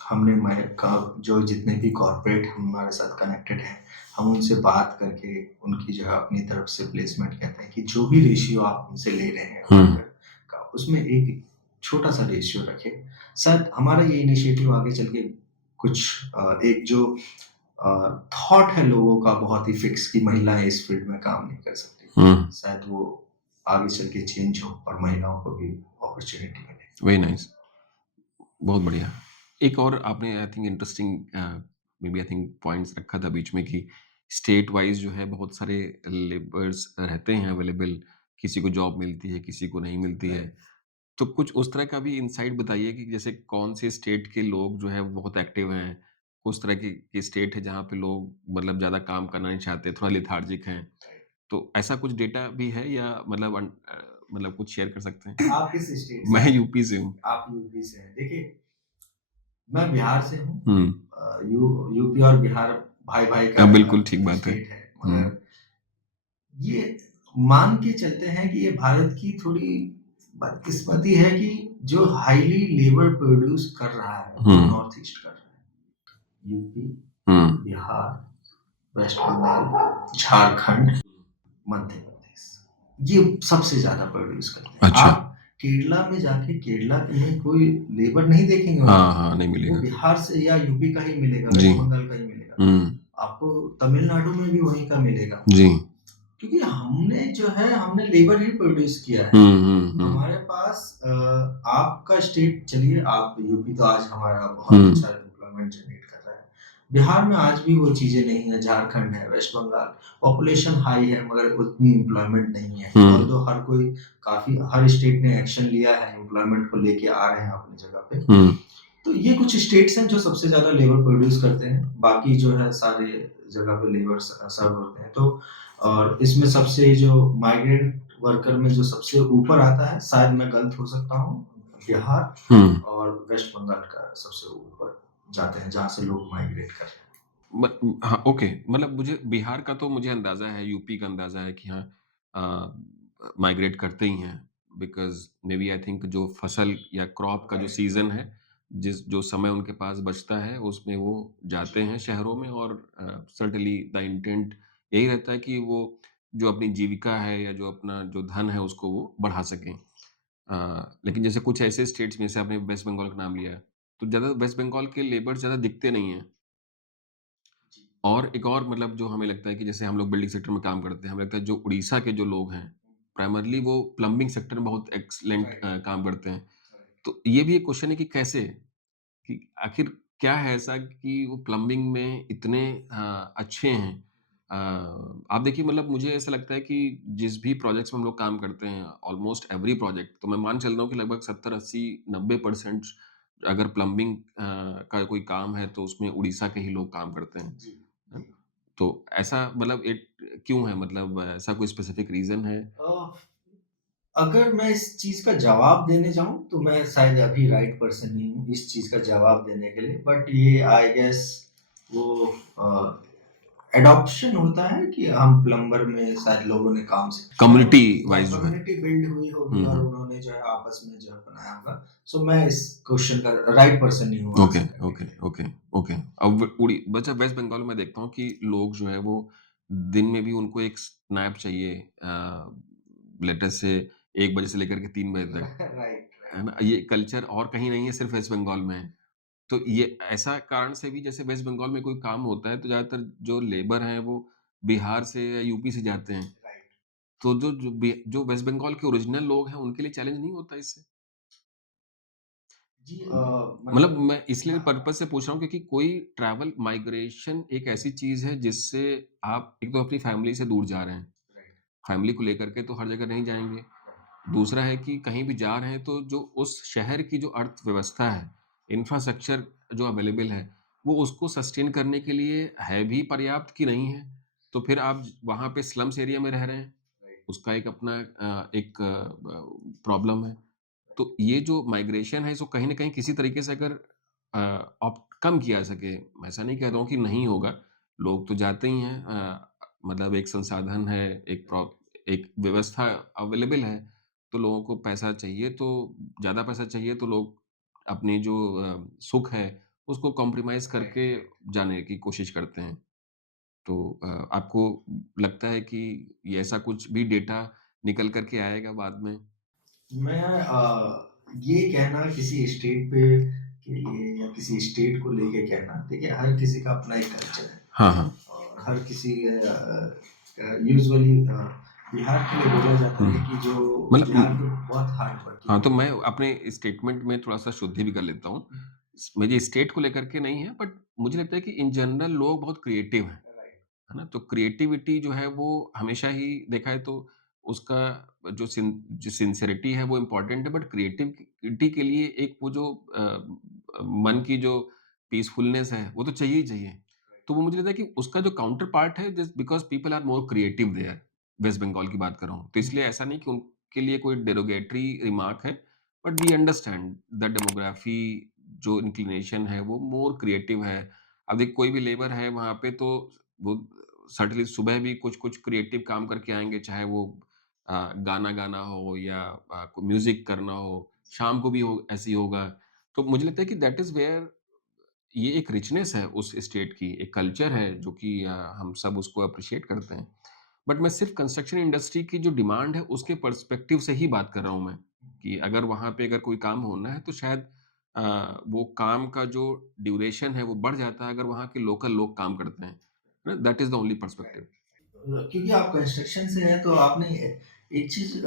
हमने जो जितने भी कॉर्पोरेट हमारे साथ कनेक्टेड हैं, हम उनसे बात करके उनकी जो है अपनी तरफ से प्लेसमेंट कहते हैं कि जो भी रेशियो आप उनसे ले रहे हैं का, उसमें एक छोटा सा रेशियो रखें। शायद हमारा ये इनिशिएटिव आगे चल के कुछ एक जो थॉट है लोगों का बहुत ही फिक्स कि महिलाएं इस फील्ड में काम नहीं कर सकती, शायद वो आगे चल के चेंज हो और महिलाओं को भी अपॉर्चुनिटी मिले। वेरी नाइस, बहुत बढ़िया। एक और आपने I think interesting may be I think points रखा था बीच में कि स्टेट वाइज़ जो है बहुत सारे लेबर्स रहते हैं अवेलेबल, किसी को जॉब मिलती है, किसी को नहीं मिलती है। राइट। तो कुछ उस तरह का भी इनसाइट बताइए कि जैसे कौन से स्टेट के लोग जो है वो बहुत एक्टिव हैं, उस तरह की स्टेट है जहाँ पे लोग मतलब ज़्यादा काम करना नहीं चाहते, थोड़ा लेथार्जिक हैं। तो ऐसा कुछ डेटा भी है या मतलब मतलब कुछ शेयर कर सकते हैं? आप किस स्टेट से मैं हैं? यूपी से हूँ। आप यूपी से हैं। देखिए, मैं बिहार से हूँ। हुँ। यूपी और बिहार भाई-भाई का हाँ, बिल्कुल ठीक बात है। स्टेट है। हुँ, मगर ये मान के चलते हैं कि ये भारत की थोड़ी बदकिस्मती है कि जो हाईली लेबर प्रोड्यूस कर रहा है, हुँ, वो नॉर्थ ईस्ट कर रहा है। यूपी, हुँ। बिहार, वेस्ट बंगाल, झारखंड, मध्य प्रदेश, ये सबसे ज़्यादा प्रोड्यूस करते हैं। अच्छा। आप केरला में जाके केरला में कोई लेबर नहीं देखेंगे हाँ, वहाँ। हाँ, नहीं वो मिलेगा। बिहार से या यूपी का ही मिलेगा, जी। वेस्ट बंगाल का ही मिलेगा। हुँ, आपको तमिलनाडु में भी वहीं का मिलेगा। जी। क्योंकि हमने जो है हमने लेबर ही प्रोड्यूस किया है। हुँ, हुँ, हुँ। हमारे पास आपका स्टेट चलिए आप यूपी तो आज हमारा बहुत हुँ, अच्छा एम्प्लॉयमेंट जनरेट कर रहा है। बिहार में आज भी वो चीज़ें नहीं है, झारखंड है, वेस्ट बंगाल, पॉपुलेशन हाई है मगर उतनी एम्प्लॉयमेंट नहीं है। हुँ, ऑल्दो हर कोई काफ़ी हर स्टेट ने एक्शन लिया है, एम्प्लॉयमेंट को लेके आ रहे हैं अपनी जगह पे। हुँ, तो ये कुछ स्टेट्स हैं जो सबसे ज़्यादा लेबर प्रोड्यूस करते हैं, बाकी जो है सारे जगह पे लेबर सर्व होते हैं। तो और इसमें सबसे जो माइग्रेंट वर्कर में जो सबसे ऊपर आता है, शायद मैं गलत हो सकता हूँ, बिहार हुँ। और वेस्ट बंगाल का सबसे ऊपर जाते हैं, जहाँ से लोग माइग्रेट कर रहे हैं। हाँ, ओके। मतलब मुझे बिहार का तो मुझे अंदाज़ा है, यूपी का अंदाज़ा है कि हाँ माइग्रेट करते ही हैं। बिकॉज़ मेबी आई थिंक जो फसल या क्रॉप का जो राइट, सीज़न है, जिस जो समय उनके पास बचता है, उसमें वो जाते हैं शहरों में और सर्टेनली द इंटेंट यही रहता है कि वो जो अपनी जीविका है या जो अपना जो धन है, उसको वो बढ़ा सकें। लेकिन जैसे कुछ ऐसे स्टेट्स में जैसे आपने वेस्ट बंगाल का नाम लिया, तो ज़्यादा वेस्ट बंगाल के लेबर ज़्यादा दिखते नहीं हैं। जी, और एक और मतलब जो हमें लगता है कि जैसे हम लोग बिल्डिंग सेक्टर में काम करते हैं, हमें लगता है जो उड़ीसा के जो लोग हैं, प्राइमरीली वो प्लम्बिंग सेक्टर में बहुत एक्सीलेंट राइट, काम करते हैं। राइट। तो ये भी एक क्वेश्चन है कि कैसे? कि आखिर क्या है ऐसा कि वो प्लम्बिंग में इतने अच्छे हैं? आप देखिए मतलब मुझे ऐसा लगता है कि जिस भी प्रोजेक्ट्स में हम लोग काम करते हैं, ऑलमोस्ट एवरी प्रोजेक्ट तो मैं मान चल रहा हूँ कि लगभग 70, 80, 90% अगर प्लम्बिंग का कोई काम है, तो उसमें उड़ीसा के ही लोग काम करते हैं। जी, है? जी। तो ऐसा मतलब क्यों है मतलब ऐसा कोई स्पेसिफिक रीज़न है? अ, अगर मैं इस चीज़ का जवाब देने जाऊँ, तो मैं शायद अभी राइट पर्सन नहीं हूँ इस चीज़ का जवाब देने के लिए। बट ये आई गेस वो अ, एडॉप्शन होता है कि हम प्लम्बर में शायद लोगों ने काम सीखा कम्युनिटी होगा या वाइज़ जो है। कम्युनिटी बिल्ड हुई होगी हुँ, और हुँ। उन्होंने जो है आपस में जो है बनाया होगा। सो मैं इस क्वेश्चन का राइट पर्सन नहीं हूँ ओके, आंसर करने ओके, के लिए। Okay, okay. अब अच्छा वेस्ट बंगाल में देखता हूँ कि लोग जो है वो दिन में भी उनको एक स्नैप चाहिए लेट अस से 1 बजे से लेकर के 3 बजे तक, राइट, राइट। है ना? ये कल्चर और कहीं नहीं है, सिर्फ़ वेस्ट बंगाल में है। तो ये ऐसा कारण से भी जैसे वेस्ट बंगाल में कोई काम होता है, तो ज़्यादातर जो लेबर हैं वो बिहार से या यूपी से जाते हैं। राइट। तो जो वेस्ट बंगाल के ओरिजिनल लोग हैं, उनके लिए चैलेंज नहीं होता इससे? जी मतलब मतलब मैं इसलिए हाँ, पर्पज़ से पूछ रहा हूँ क्योंकि कोई ट्रैवल माइग्रेशन एक ऐसी चीज़ है जिससे आप एक तो अपनी फैमिली से दूर जा रहे हैं। राइट, फैमिली को लेकर के तो हर जगह नहीं जाएँगे। दूसरा है कि कहीं भी जा रहे हैं तो जो उस शहर की जो अर्थव्यवस्था है, इंफ्रास्ट्रक्चर जो अवेलेबल है, वो उसको सस्टेन करने के लिए है भी पर्याप्त कि नहीं है। तो फिर आप वहाँ पे स्लम्स एरिया में रह रहे हैं, राइट। उसका एक अपना एक प्रॉब्लम है। तो ये जो माइग्रेशन है इसको कहीं न कहीं किसी तरीके से अगर कम किया जा सके, मैं ऐसा नहीं कह रहा हूँ कि नहीं होगा, लोग तो जाते ही हैं मतलब एक संसाधन है, एक व्यवस्था अवेलेबल है, तो लोगों को पैसा चाहिए तो ज़्यादा पैसा चाहिए तो लोग अपनी जो सुख है, उसको कॉम्प्रोमाइज़ राइट, करके राइट। जाने की कोशिश करते हैं। तो आपको लगता है कि ये ऐसा कुछ भी डेटा निकल कर के आएगा बाद में? मैं ये कहना किसी स्टेट पे के लिए या किसी स्टेट को लेके कहना, देखिए हर किसी का अपना एक कल्चर है हाँ, हाँ। और हर किसी यूजुअली बिहार के लिए बोला जाता हुँ। है कि जो मतलब बिहार के बहुत हार्ड हाँ, वर्किंग तो लोग मैं हैं। अपने स्टेटमेंट में थोड़ा-सा शुद्धि भी कर लेता हूँ। मेरी स्टेट को लेकर के नहीं है बट मुझे लगता है कि इन जनरल लोग बहुत क्रिएटिव हैं, राइट। है ना? तो क्रिएटिविटी जो है वो हमेशा ही देखा है तो उसका जो सिंसेरिटी है वो इम्पोर्टेंट है, बट क्रिएटिविटी के लिए एक वो जो मन की जो पीसफुलनेस है वो तो चाहिए ही चाहिए। तो वो मुझे लगता है कि उसका जो काउंटर पार्ट है just because people are more creative there, West Bengal की बात कर रहा हूँ। तो इसलिए ऐसा नहीं कि उनके लिए कोई डेरोगेटरी रिमार्क है, but we understand the demography, जो इंक्लिनेशन है वो मोर क्रिएटिव है। अब देखिए कोई भी लेबर है वहाँ पे तो वो सर्टेनली सुबह भी कुछ-कुछ क्रिएटिव काम करके आएँगे, चाहे वो गाना गाना हो या को म्यूज़िक करना हो, शाम को भी हो ऐसे ही होगा। तो मुझे लगता है कि दैट इज़ वेयर ये एक रिचनेस है उस स्टेट की, एक कल्चर है जो कि हम सब उसको एप्रिशिएट करते हैं। बट मैं सिर्फ़ कंस्ट्रक्शन इंडस्ट्री की जो डिमांड है उसके पर्सपेक्टिव से ही बात कर रहा हूँ मैं, कि अगर वहाँ पे अगर कोई काम होना है तो शायद वो काम का जो ड्यूरेशन है वो बढ़ जाता है अगर वहाँ के लोकल लोग काम करते हैं। है ना? That is the only perspective. क्योंकि आप कंस्ट्रक्शन से हैं तो आपने एक चीज़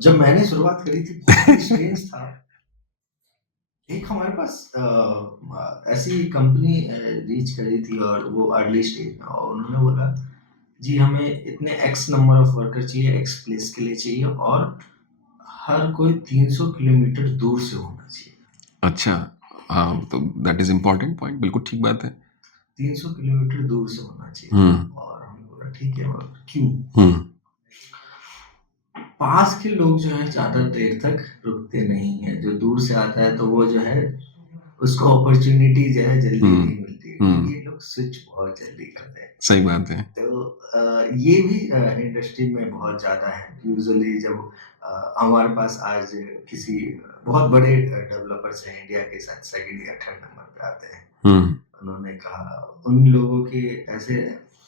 जब मैंने शुरुआत करी थी बहुत ही स्ट्रेंज था। एक हमारे पास ऐसी कंपनी रीच करी थी और वो अर्ली स्टेज में और उन्होंने बोला जी हमें इतने एक्स नंबर ऑफ वर्कर चाहिए एक्स प्लेस के लिए चाहिए और हर कोई 300 किलोमीटर दूर से होना चाहिए। अच्छा, हाँ, तो दैट इज़ इम्पोर्टेंट पॉइंट, बिल्कुल ठीक बात है। 300 किलोमीटर दूर से होना चाहिए। हुँ, और हमने बोला ठीक है क्यों? हुँ, पास के लोग जो है ज़्यादा देर तक रुकते नहीं हैं, जो दूर से आता है तो वो जो है उसको अपॉर्च्युनिटी जो है जल्दी हुँ, नहीं मिलती है हुँ, क्योंकि ये लोग स्विच बहुत जल्दी करते हैं। सही बात है। तो ये भी इंडस्ट्री में बहुत ज़्यादा है। यूजुअली जब हमारे पास आज किसी बहुत बड़े डेवलपर्स हैं इंडिया के साथ सेकंड या थर्ड नंबर पे आते हैं। हुँ, उन्होंने कहा उन लोगों के ऐसे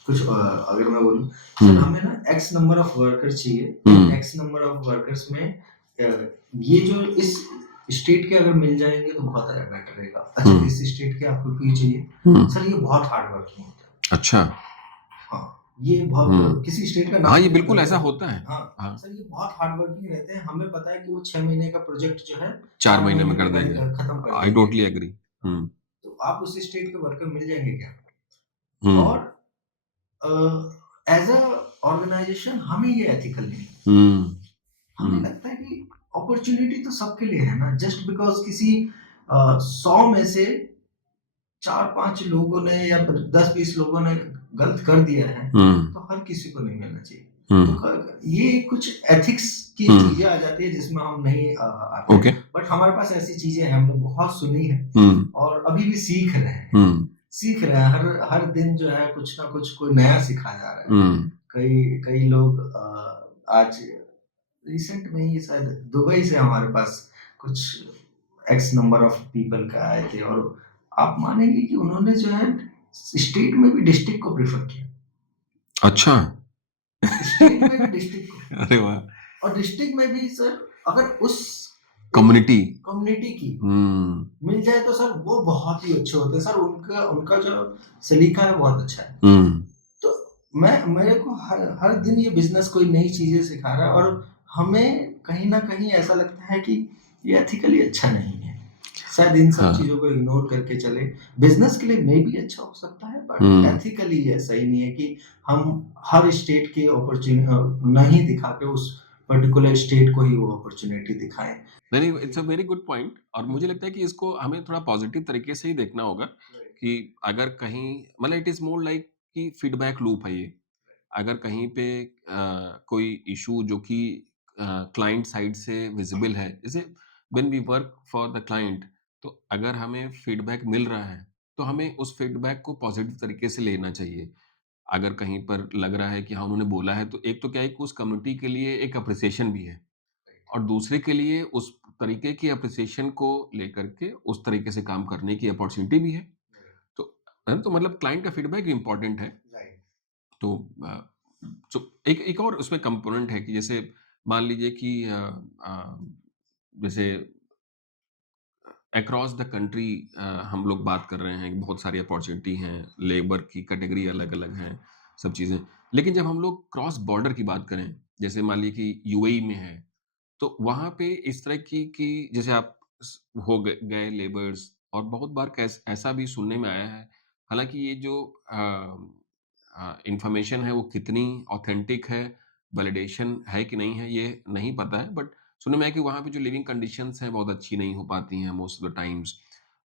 कुछ अगर मैं बोलूँ सर हुँ, हमें ना एक्स नंबर ऑफ वर्कर चाहिए। हुँ, एक्स नंबर ऑफ वर्कर्स में ये जो इस स्टेट के अगर मिल जाएँगे तो बहुत ज़्यादा बेटर रहेगा। अच्छा हुँ, इस स्टेट के आपको क्यों चाहिए? हुँ, सर ये बहुत हार्ड वर्किंग होता है। अच्छा, हाँ, ये बहुत हुँ। किसी स्टेट का हाँ, नाम ये लेना बिल्कुल बेहतर ऐसा है। होता है। हाँ, हाँ, सर ये बहुत हार्ड वर्किंग रहते हैं। हमें पता है कि वो 6 महीने का प्रोजेक्ट जो है 4 4 महीने महीने में कर में देंगे। खत्म कर आई देंगे। Totally agree. हाँ, हुँ, तो आप उस स्टेट के वर्कर मिल जाएँगे क्या? हुँ, और एज़ अ ऑर्गनाइज़ेशन हमें ये एथिकल नहीं लगता। हुँ, हमें हुँ, लगता है कि अपॉर्च्युनिटी तो सबके लिए है ना, जस्ट बिकॉज़ किसी 100 में से 4-5 लोगों ने या 10-20 लोगों ने गलत कर दिया है, हुँ, तो हर किसी को नहीं मिलना चाहिए। हुँ, तो ये कुछ एथिक्स की हुँ, चीज़ें आ जाती है जिसमें हम नहीं आते ओके। हैं। बट हमारे पास ऐसी चीज़ें हैं, हमने बहुत सुनी है हुँ, और अभी भी सीख रहे हैं। हुँ, सीख रहे हैं, हर हर दिन जो है कुछ ना कुछ कोई नया सिखाया जा रहा है। हुँ, कई कई लोग आज रिसेंट में ही शायद दुबई से हमारे पास कुछ एक्स नंबर ऑफ पीपल का आए थे और आप मानेंगे कि उन्होंने जो है स्टेट में भी डिस्ट्रिक्ट को प्रेफर किया। अच्छा। स्टेट में भी डिस्ट्रिक्ट को अरे वाह! और डिस्ट्रिक्ट में भी सर अगर उस कम्युनिटी। कम्युनिटी की हुँ, मिल जाए तो सर वो बहुत ही अच्छे होते हैं सर उनका उनका जो सलीका है बहुत अच्छा है। हुँ, तो मैं मेरे को हर दिन ये बिज़नेस कोई नई चीज़ें सिखा रहा है और हमें कहीं न कहीं ऐसा लगता है कि ये एथिकली अच्छा नहीं है। शायद इन सब हाँ, चीज़ों को इग्नोर करके चले। बिज़नेस के लिए मेबी अच्छा हो सकता है बट हुँ। एथिकली ये सही नहीं है कि हम हर स्टेट की नहीं दिखा के उस पर्टिकुलर स्टेट को ही वो अपॉर्च्युनिटी दिखाएँ। नहीं, नहीं, क्योंकि it's a very good point और मुझे लगता है कि इसको हमें थोड़ा पॉजिटिव तरीके से ही देखना होगा राइट, कि अगर कहीं मतलब इट इज़ मोर लाइक कि फीडबैक लूप है ये। अगर कहीं पे कोई इश्यू जो कि क्लाइंट साइड से विज़िबल है, जैसे when we work for the client तो अगर हमें फीडबैक मिल रहा है, तो हमें उस फीडबैक को पॉजिटिव तरीके से लेना चाहिए। अगर कहीं पर लग रहा है कि हाँ, उन्होंने बोला है, तो एक तो क्या है कि उस कम्युनिटी के लिए एक एप्रिसिएशन भी है। राइट, और दूसरे के लिए उस तरीके की एप्रिसिएशन को लेकर के उस तरीके से काम करने की अपॉर्च्युनिटी भी है। राइट, तो तो मतलब क्लाइंट का फीडबैक भी इम्पोर्टेंट है। राइट, तो तो एक एक और उसमें कंपोनेंट है कि जैसे मान लीजिए कि जैसे अक्रॉस द कंट्री हम लोग बात कर रहे हैं, बहुत सारी अपॉर्च्युनिटी हैं, लेबर की कैटेगरी अलग-अलग हैं, सब चीज़ें। लेकिन जब हम लोग क्रॉस बॉर्डर की बात करें, जैसे मान लीजिए कि यूएई में है तो वहाँ पे इस तरह की कि जैसे आप स हो गए लेबर्स और बहुत बार कैस ऐसा भी सुनने में आया है, हालाँकि ये जो इन्फॉर्मेशन है वो कितनी ऑथेंटिक है, वैलिडेशन है कि नहीं है, ये नहीं पता है, बट सुनने में आया कि वहाँ पे जो लिविंग कंडीशंस हैं बहुत अच्छी नहीं हो पाती हैं most of the times.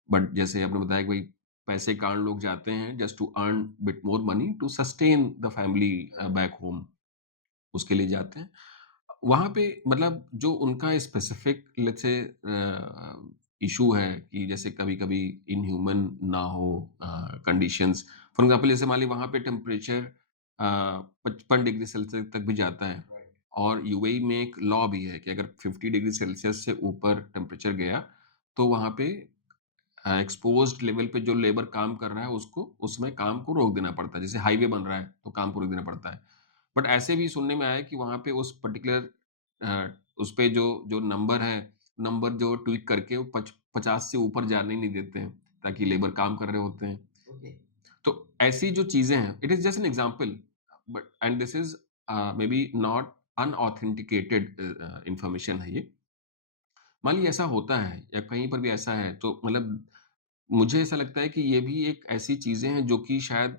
But जैसे आपने बताया कि भई पैसे के कारण लोग जाते हैं just to earn bit more money to sustain the family back home, उसके लिए जाते हैं। वहाँ पे मतलब जो उनका स्पेसिफिक लेट्स से इश्यू है कि जैसे कभी-कभी इनह्यूमन ना हो कंडीशंस, फॉर एग्ज़ाम्पल जैसे मान लीजिए वहाँ पे टेम्परेचर 55 डिग्री सेल्सियस तक भी जाता है और यूएई में एक लॉ भी है कि अगर 50 डिग्री सेल्सियस से ऊपर टेम्परेचर गया, तो वहाँ पे एक्सपोज़्ड लेवल पे जो लेबर काम कर रहा है उसको उसमें काम को रोक देना पड़ता है। जैसे हाईवे बन रहा है, तो काम को रोक देना पड़ता है। बट ऐसे भी सुनने में आया है कि वहाँ पे उस पर्टिकुलर उस पे जो जो नंबर जो ट्वीक करके वो 50 से ऊपर जाने ही नहीं देते हैं, ताकि लेबर काम कर रहे होते हैं। ओके। तो ऐसी जो चीज़ें हैं, it is just an example but and this is maybe not unauthenticated information है ये। मान लीजिए ऐसा होता है या कहीं पर भी ऐसा है, तो मतलब मुझे ऐसा लगता है कि ये भी एक ऐसी चीज़ें हैं जो कि शायद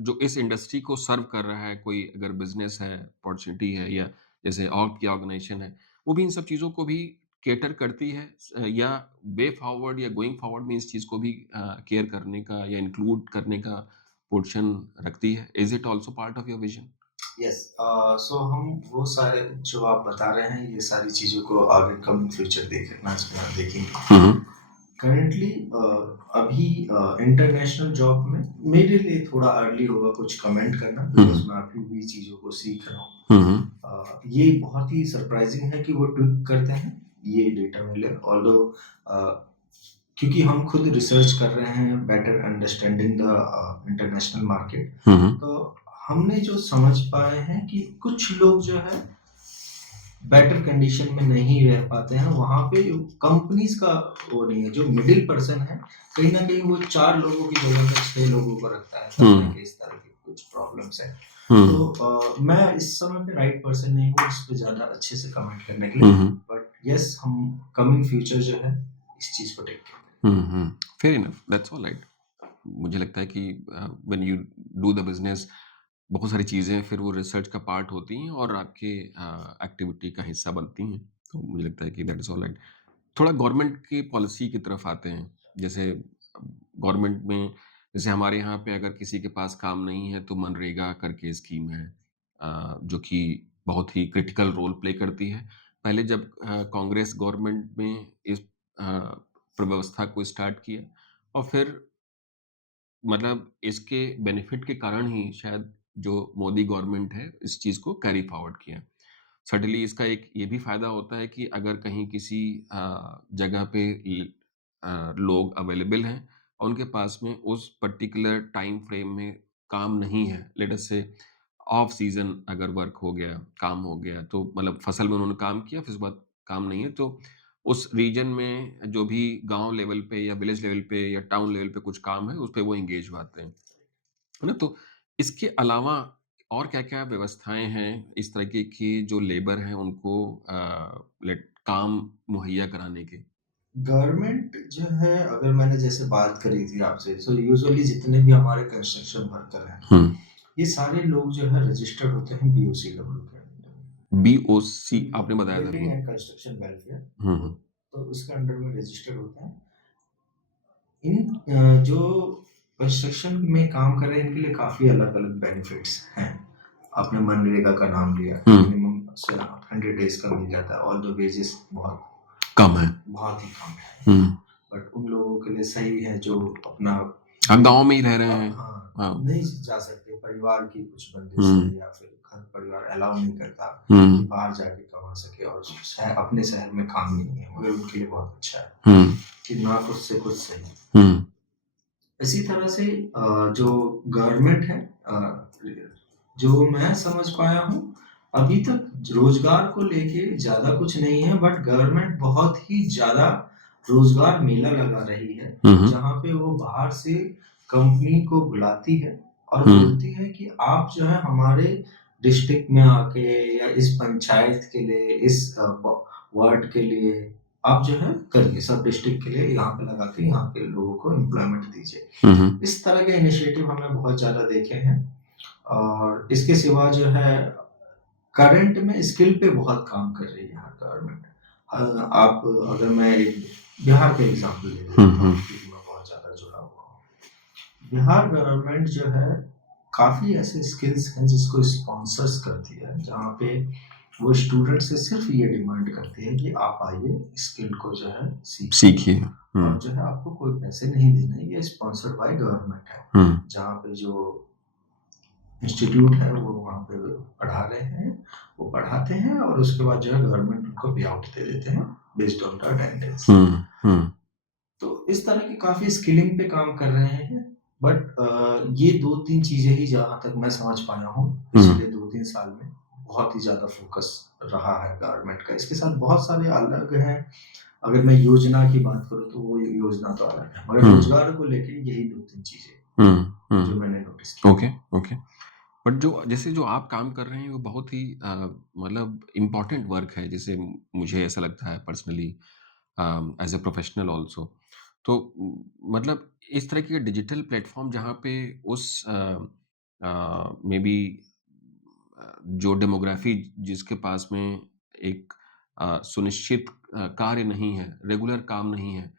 जो इस इंडस्ट्री को सर्व कर रहा है, कोई अगर बिज़नेस है, अपॉर्च्युनिटी है या जैसे और की ऑर्गनाइज़ेशन है, वो भी इन सब चीज़ों को भी कैटर करती है या वे फॉरवर्ड या गोइंग फॉरवर्ड में इस चीज़ को भी केयर करने का या इंक्लूड करने का पोर्शन रखती है। Is it also part of your vision? Yes. So हम वो सारे जो आप बता रहे हैं ये सारी चीज़ों को आगे कमिंग फ्यूचर देखेंगे। हुँ, हुँ। करंटली अभी इंटरनेशनल जॉब में मेरे लिए थोड़ा अर्ली होगा कुछ कमेंट करना, हुँ, बिकॉज़ हुँ। मैं अभी भी चीज़ों को सीख रहा हूँ। हुँ, हुँ। ये बहुत ही सरप्राइज़िंग है कि वो ट्वीक करते हैं, ये डेटा मिले ऑल्दो क्योंकि हम खुद रिसर्च कर रहे हैं better understanding the international market. हुँ, हुँ। तो हमने जो समझ पाए हैं कि कुछ लोग जो है बेटर कंडीशन में नहीं रह पाते हैं, वहाँ पे कंपनीज़ का वो नहीं है, जो मिडिल पर्सन है, कहीं न कहीं वो 4 लोगों की जगह पे 6 लोगों को रखता है, तब हुँ। जाके इस तरह की कुछ प्रॉब्लम्स हैं। हुँ। तो मैं इस समय पे राइट पर्सन नहीं हूँ इस पे ज़्यादा अच्छे से कमेंट करने के हुँ, लिए, हुँ। बट येस हम कमिंग फ्यूचर जो है, इस चीज़ को टेक केयर हुँ, हुँ। Fair enough, that's alright. मुझे लगता है कि when you do the business बहुत सारी चीज़ें फिर वो रिसर्च का पार्ट होती हैं और आपके एक्टिविटी का हिस्सा बनती हैं। तो मुझे लगता है कि दैट इज़ ऑलराइट। थोड़ा गवर्नमेंट की पॉलिसी की तरफ आते हैं। जैसे गवर्नमेंट में जैसे हमारे यहाँ पे अगर किसी के पास काम नहीं है तो मनरेगा करके स्कीम है जो कि बहुत ही क्रिटिकल रोल प्ले करती है। पहले जब कांग्रेस गवर्नमेंट में इस व्यवस्था को स्टार्ट किया और फिर मतलब इसके बेनिफिट के कारण ही शायद जो मोदी गवर्नमेंट है, इस चीज़ को कैरी फॉरवर्ड किया। सर्टेनली इसका एक ये भी फ़ायदा होता है कि अगर कहीं किसी जगह पे लोग अवेलेबल हैं और उनके पास में उस पर्टिकुलर टाइम फ्रेम में काम नहीं है, लेट अस से ऑफ सीज़न अगर वर्क हो गया, काम हो गया, तो मतलब फसल में उन्होंने काम किया, फिर उसके बाद काम नहीं है, तो उस रीजन में जो भी गाँव लेवल पे या विलेज लेवल पे या टाउन लेवल पे कुछ काम है, उस पे वो एंगेज हो आते हैं। है ना? तो इसके अलावा और क्या-क्या व्यवस्थाएँ हैं इस तरीके की जो लेबर हैं उनको लेट काम मुहैया कराने के? गवर्नमेंट जो है, अगर मैंने जैसे बात करी थी आपसे, सो यूजुअली जितने भी हमारे कंस्ट्रक्शन वर्कर हैं, हुँ। ये सारे लोग जो है रजिस्टर्ड होते हैं बीओसीडब्ल्यू के अंडर। बीओसी आपने बताया था बिल्डिंग अभी। एंड कंस्ट्रक्शन वेलफेयर, हुँ, वो हुँ। तो उसके अंडर में रजिस्टर्ड होते हैं। इन जो कंस्ट्रक्शन में काम कर रहे हैं, इनके लिए काफ़ी अलग-अलग बेनिफिट्स हैं। आपने मनरेगा का नाम लिया, हुँ। मिनिमम से 100 डेज़ का मिल जाता है, ऑल्दो वेजेस कम है। बहुत ही कम है। हुँ। बट उन लोगों के लिए सही है जो अपना हाँ, गाँव में ही रह रहे हैं। हाँ, हाँ। नहीं जा सकते, परिवार की कुछ बंदिश हुँ। है या फिर घर परिवार अलाउ नहीं करता कि हुँ। बाहर जाके कमा सके और अपने शहर में काम नहीं है, मगर उनके लिए बहुत अच्छा है हुँ। कि ना कुछ से कुछ सही। हुँ। इसी तरह से जो गवर्नमेंट है, जो मैं समझ पाया हूँ, अभी तक रोजगार को लेके ज़्यादा कुछ नहीं है, बट गवर्नमेंट बहुत ही ज़्यादा रोजगार मेला लगा रही है, हुँ, हुँ। जहाँ पे वो बाहर से कंपनी को बुलाती है और हुँ। बोलती है कि आप जो है हमारे डिस्ट्रिक्ट में आके या इस पंचायत के लिए, इस वार्ड के लिए आप जो है करिए, सब डिस्ट्रिक्ट के लिए यहाँ पे लगा के यहाँ के लोगों को एम्प्लॉयमेंट दीजिए। इस तरह के इनिशिएटिव हमने बहुत ज़्यादा देखे हैं। और इसके सिवा जो है करंट में स्किल पे बहुत काम कर रही है यहाँ गवर्नमेंट। आप अगर मैं एक बिहार का एग्जांपल ले लेता हूँ क्योंकि मैं बहुत ज़्यादा जुड़ा हुआ हूँ। बिहार गवर्नमेंट जो है काफ़ी ऐसे स्किल्स हैं जिसको स्पॉन्सर्स करती है, जहाँ पे वो स्टूडेंट से सिर्फ ये डिमांड करती है कि आप आइए स्किल को जो है सीखिए और जो है आपको कोई पैसे नहीं देने, ये स्पॉन्सर्ड बाय गवर्नमेंट है। जहाँ पे जो इंस्टीट्यूट है वो वहाँ पे पढ़ा रहे हैं, वो पढ़ाते हैं और उसके बाद जो है गवर्नमेंट उनको पे आउट दे देते हैं बेस्ड ऑन द अटेंडेंस। तो इस तरह की काफ़ी स्किलिंग पे काम कर रहे हैं। बट ये 2-3 चीज़ें ही जहाँ तक मैं समझ पाया हूँ पिछले 2-3 साल में बहुत ही ज़्यादा फोकस रहा है गवर्नमेंट का। इसके साथ बहुत सारे अलग हैं। अगर मैं योजना की बात करूँ तो वो योजना तो अलग है, मगर रोजगार को लेके यही 2-3 चीज़ें जो मैंने नोटिस की। ओके। बट जो जैसे जो आप काम कर रहे हैं वो बहुत ही मतलब इम्पोर्टेंट वर्क है, जैसे मुझे ऐसा लगता है personally, as a professional also. तो मतलब इस तरह के डिजिटल प्लेटफॉर्म जहाँ पे उस मे बी जो डेमोग्राफी जिसके पास में एक सुनिश्चित कार्य नहीं है, रेगुलर काम नहीं है,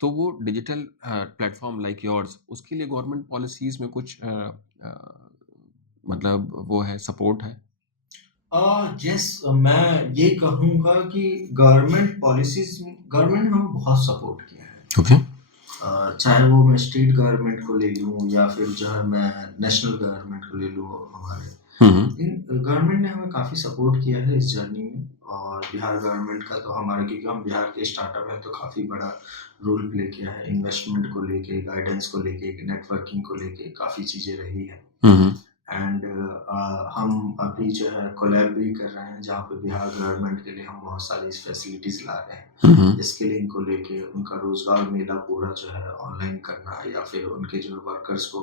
तो वो डिजिटल प्लेटफॉर्म लाइक योर्स उसके लिए गवर्नमेंट पॉलिसीज में कुछ मतलब वो है, सपोर्ट है? यस, मैं ये कहूँगा कि गवर्नमेंट पॉलिसीज गवर्नमेंट ने हमें बहुत सपोर्ट किया है। ओके। चाहे वो मैं स्टेट गवर्नमेंट को ले लूँ या फिर जो है मैं नेशनल गवर्नमेंट को ले लूँ हमारे, इन गवर्नमेंट ने हमें काफ़ी सपोर्ट किया है इस जर्नी में। और बिहार गवर्नमेंट का तो हमारे, क्योंकि हम बिहार के स्टार्टअप है, तो काफ़ी बड़ा रोल प्ले किया है इन्वेस्टमेंट को लेके, गाइडेंस को लेके, नेटवर्किंग को लेके काफ़ी चीज़ें रही है। एंड हम अभी जो है कोलैब भी कर रहे हैं जहाँ पे बिहार गवर्नमेंट के लिए हम बहुत सारी फैसिलिटीज ला रहे हैं स्किलिंग को लेके, उनका रोजगार मेला पूरा जो है ऑनलाइन करना या फिर उनके जो वर्कर्स को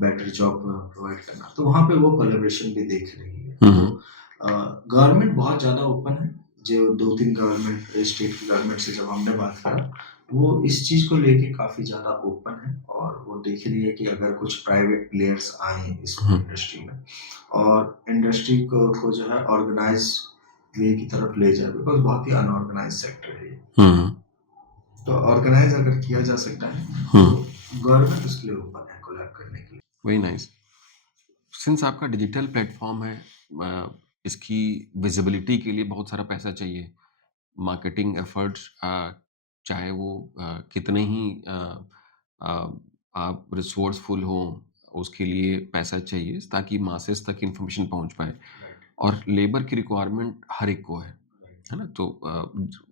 बेटर जॉब प्रोवाइड करना, तो वहाँ पे वो कोलैबोरेशन भी देख रही है। तो गवर्नमेंट बहुत ज़्यादा ओपन है। जो 2-3 गवर्नमेंट स्टेट की गवर्नमेंट से जब हमने बात करा, वो इस चीज़ को लेके काफ़ी ज़्यादा ओपन है और वो देख रही है कि अगर कुछ प्राइवेट प्लेयर्स आए इस इंडस्ट्री में और इंडस्ट्री को जो है ऑर्गेनाइज वे की तरफ ले जाए, बिकॉज बहुत ही अनऑर्गेनाइज सेक्टर है ये। तो ऑर्गेनाइज अगर किया जा सकता है तो गवर्नमेंट उसके लिए ओपन है कोलैब करने के लिए। Very nice. सिंस आपका डिजिटल प्लेटफॉर्म है, इसकी विजिबिलिटी के लिए बहुत सारा पैसा चाहिए, मार्केटिंग एफर्ट्स चाहे वो कितने ही आप रिसोर्सफुल हो, उसके लिए पैसा चाहिए ताकि मासेस तक इंफॉर्मेशन पहुंच पाए, और लेबर की रिक्वायरमेंट हर एक को है ना? तो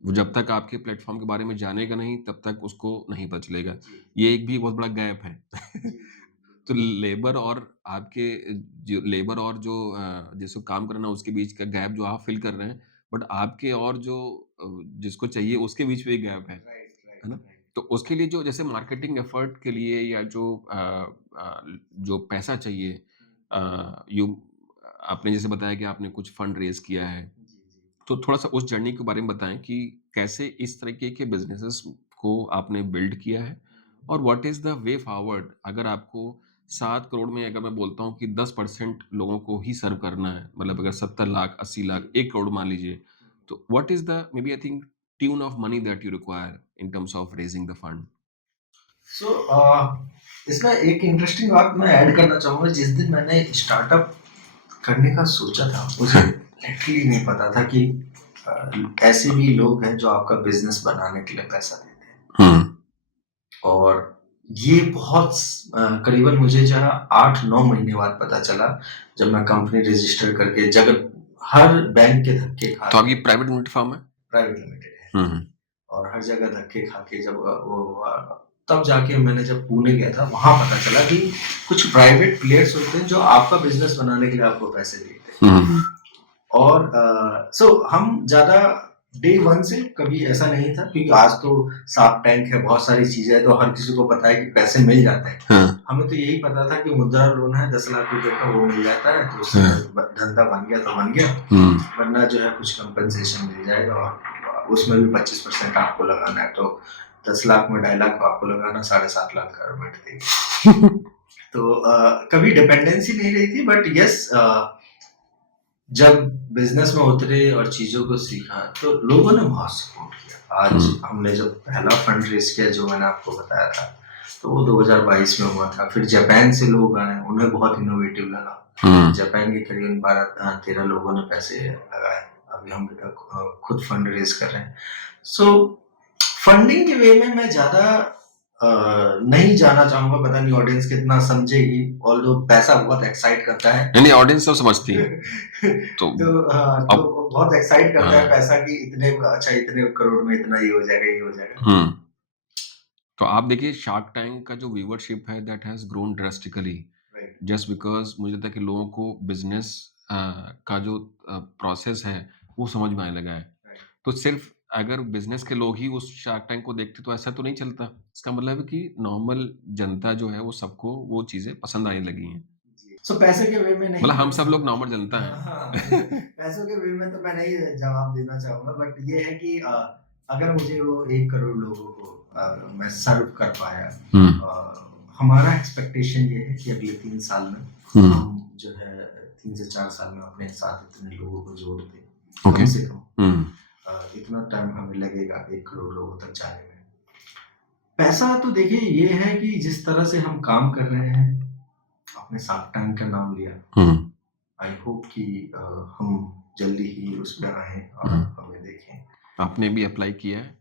वो जब तक आपके प्लेटफॉर्म के बारे में जानेगा नहीं तब तक उसको नहीं पता चलेगा। ये एक भी बहुत बड़ा गैप है। तो लेबर और आपके जो लेबर और जो जिसको काम करना उसके बीच का गैप जो आप फिल कर रहे हैं, बट आपके और जो जिसको चाहिए उसके बीच में एक गैप है ना? तो उसके लिए जो जैसे मार्केटिंग एफर्ट के लिए या जो पैसा चाहिए, यू आपने जैसे बताया कि आपने कुछ फंड रेज़ किया है, तो थोड़ा-सा उस जर्नी के बारे में बताएँ कि कैसे इस तरीके के बिज़नेसेस को आपने बिल्ड किया है? और what is the way forward अगर आपको 7 करोड़ में अगर मैं बोलता हूँ कि 10% लोगों को ही सर्व करना है, मतलब अगर 70 लाख, 80 लाख, 1 करोड़ मान लीजिए, तो what is the may be I think tune of money that you require in terms of raising the fund? So इसमें एक इंटरेस्टिंग बात मैं ऐड करना चाहूँगा। जिस दिन मैंने स्टार्टअप करने का सोचा था, मुझे एक्चुअली नहीं पता था कि ऐसे भी लोग हैं जो आपका बिजनेस बनाने के लिए पैसा देते हैं। और ये बहुत करीबन मुझे जो है 8-9 महीने बाद पता चला, जब मैं कंपनी रजिस्टर करके जगह हर बैंक के धक्के खा तो आपकी प्राइवेट लिमिटेड फर्म है? प्राइवेट लिमिटेड है। और हर जगह धक्के खा के जब वो तब जाके मैंने जब पुणे गया था, वहां पता चला कि कुछ प्राइवेट प्लेयर्स होते हैं जो आपका बिजनेस बनाने के लिए आपको पैसे देते हैं। और सो हम ज्यादा डे वन से कभी ऐसा नहीं था, क्योंकि आज तो साफ टैंक है, बहुत सारी चीजें है, तो हर किसी को पता है कि पैसे मिल जाते हैं। हमें तो यही पता था कि मुद्रा लोन है 10 लाख रुपए का, वो मिल जाता है, तो उससे धंधा बन गया तो बन गया, वरना जो है कुछ कंपनसेशन मिल जाएगा और उसमें भी 25% आपको लगाना है, तो 10 लाख में 2.5 लाख आपको लगाना, 7.5 लाख गवर्नमेंट देगी। तो कभी डिपेंडेंसी नहीं रही थी, बट यस, जब बिजनेस में उतरे और चीजों को सीखा तो लोगों ने बहुत सपोर्ट किया। आज हमने जब पहला फंड रेज किया, जो मैंने आपको बताया था, तो वो 2022 में हुआ था। फिर जापान से लोग आए, उन्हें बहुत इनोवेटिव लगा। जापान के करीबन 12-13 लोगों ने पैसे लगाए। अभी हम खुद फंड रेज कर रहे हैं। सो फंडिंग के वे में मैं ज्यादा नहीं जाना चाहूंगा। पता नहीं ऑडियंस कितना समझेगी, ऑल्दो पैसा बहुत एक्साइट करता है। नहीं, ऑडियंस तो समझती है। तो बहुत एक्साइट करता है पैसा कि इतने करोड़ में इतना ये हो जाएगा, ये हो जाएगा। तो आप देखिए, शार्क टैंक का जो व्यूवरशिप है that has grown drastically, just because मुझे लगता है कि लोगों को बिजनेस का जो प्रोसेस है वो समझ में आने लगा है। तो सिर्फ अगर बिजनेस के लोग ही उस शार्क टैंक को देखते तो ऐसा तो नहीं चलता। इसका मतलब है कि नॉर्मल जनता जो है वो सबको वो चीजें पसंद आने लगी हैं। सो पैसे के वे में नहीं, मतलब हम सब लोग नॉर्मल जनता हैं। पैसों के वे में तो मैं नहीं जवाब देना चाहूंगा, बट ये है कि अगर मुझे वो 1 करोड़ लोगों को मैं सर्व कर पाया, हमारा एक्सपेक्टेशन ये है कि अगले 3 साल में हम जो है 3 से 4 साल में अपने साथ इतने लोगों को जोड़ दें, कम से कम। इतना टाइम हमें लगेगा 1 करोड़ लोगों तक जाने में। पैसा तो देखिए ये है कि जिस तरह से हम काम कर रहे हैं, आपने शार्क टैंक का नाम लिया, आई होप कि हम जल्दी ही उस पर आए और हमें देखें। आपने भी अप्लाई किया है?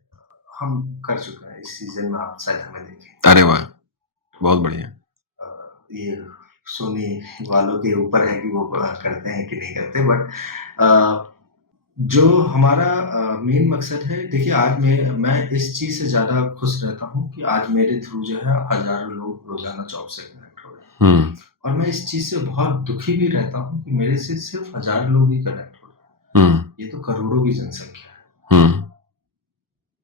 हम कर चुके हैं, इस सीजन में आप शायद हमें देखें। अरे वाह, बहुत बढ़िया। ये सोनी वालों के ऊपर है कि वो करते हैं कि नहीं करते, बट जो हमारा मेन मकसद है, देखिए आज मैं इस चीज से ज्यादा खुश रहता हूँ कि आज मेरे थ्रू जो है हजारों लोग रोजाना जॉब से कनेक्ट हो रहे हैं, और मैं इस चीज से बहुत दुखी भी रहता हूँ कि मेरे से सिर्फ 1000 लोग ही कनेक्ट हो रहे हैं। ये तो करोड़ों की जनसंख्या है।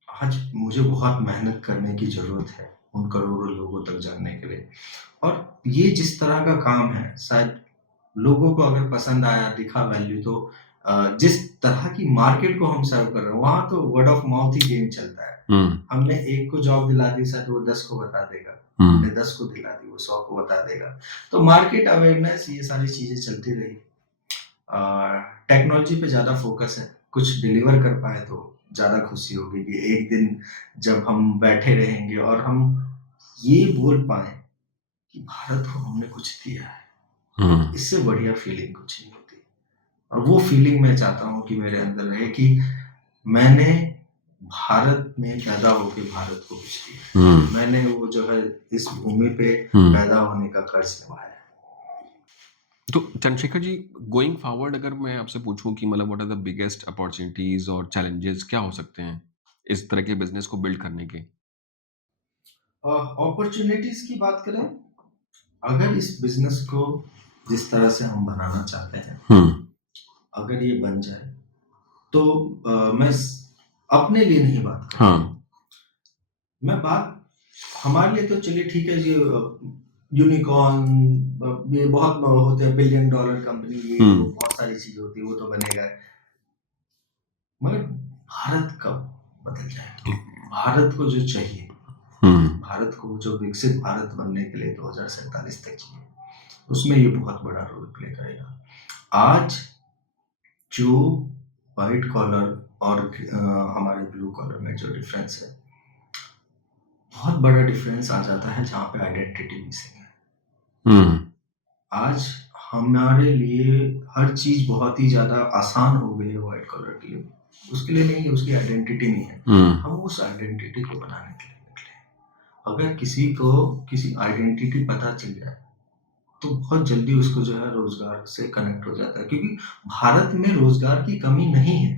आज मुझे बहुत मेहनत करने की जरूरत है उन करोड़ों लोगों तक जाने के लिए, और ये जिस तरह का काम है, शायद लोगों को अगर पसंद आया, दिखा वैल्यू, तो जिस तरह की मार्केट को हम सर्व कर रहे हैं, वहां तो word of mouth he game चलता है। हमने 1 को जॉब दिला दी, शायद वो 10 को बता देगा, हमने 10 को दिला दी, वो 100 को बता देगा। तो मार्केट अवेयरनेस, ये सारी चीजें चलती रही। टेक्नोलॉजी पे ज्यादा फोकस है, कुछ डिलीवर कर पाए तो ज्यादा खुशी होगी कि एक दिन जब हम बैठे रहेंगे और हम ये बोल पाए कि भारत को हमने कुछ दिया है, इससे बढ़िया फीलिंग कुछ नहीं होती। और वो फीलिंग मैं चाहता हूँ कि मेरे अंदर रहे कि मैंने भारत में पैदा होकर भारत को कुछ दिया, मैंने वो जो है इस भूमि पे पैदा होने का कर्ज निभाया। तो चंद्रशेखर जी, गोइंग फॉरवर्ड अगर मैं आपसे पूछूं कि मतलब what are the biggest opportunities और चैलेंजेस क्या हो सकते हैं इस तरह के बिजनेस को बिल्ड करने के? अपॉर्चुनिटीज की बात करें, अगर इस बिजनेस को जिस तरह से हम बनाना चाहते हैं, अगर ये बन जाए तो मैं अपने लिए नहीं बात कर रहा, मैं बात हमारे लिए तो चलिए ठीक है जी, यूनिकॉर्न, ये बहुत होते हैं, $1 बिलियन कंपनी, ये बहुत सारी चीजें होती है, वो तो बनेगा, मगर भारत कब बदल जाएगा? भारत को जो चाहिए, भारत को जो विकसित भारत बनने के लिए 2047 तक चाहिए, उसमें ये बहुत बड़ा रोल प्ले करेगा। आज जो व्हाइट कॉलर और हमारे ब्लू कॉलर में जो डिफरेंस है, बहुत बड़ा डिफरेंस आ जाता है जहाँ पे आइडेंटिटी मिसिंग है। आज हमारे लिए हर चीज बहुत ही ज्यादा आसान हो गई है व्हाइट कॉलर के लिए, उसके लिए नहीं है, उसकी आइडेंटिटी नहीं है। हम उस आइडेंटिटी को बनाने के लिए निकले। अगर किसी को किसी आइडेंटिटी पता चल जाए तो बहुत जल्दी उसको जो है रोजगार से कनेक्ट हो जाता है, क्योंकि भारत में रोजगार की कमी नहीं है।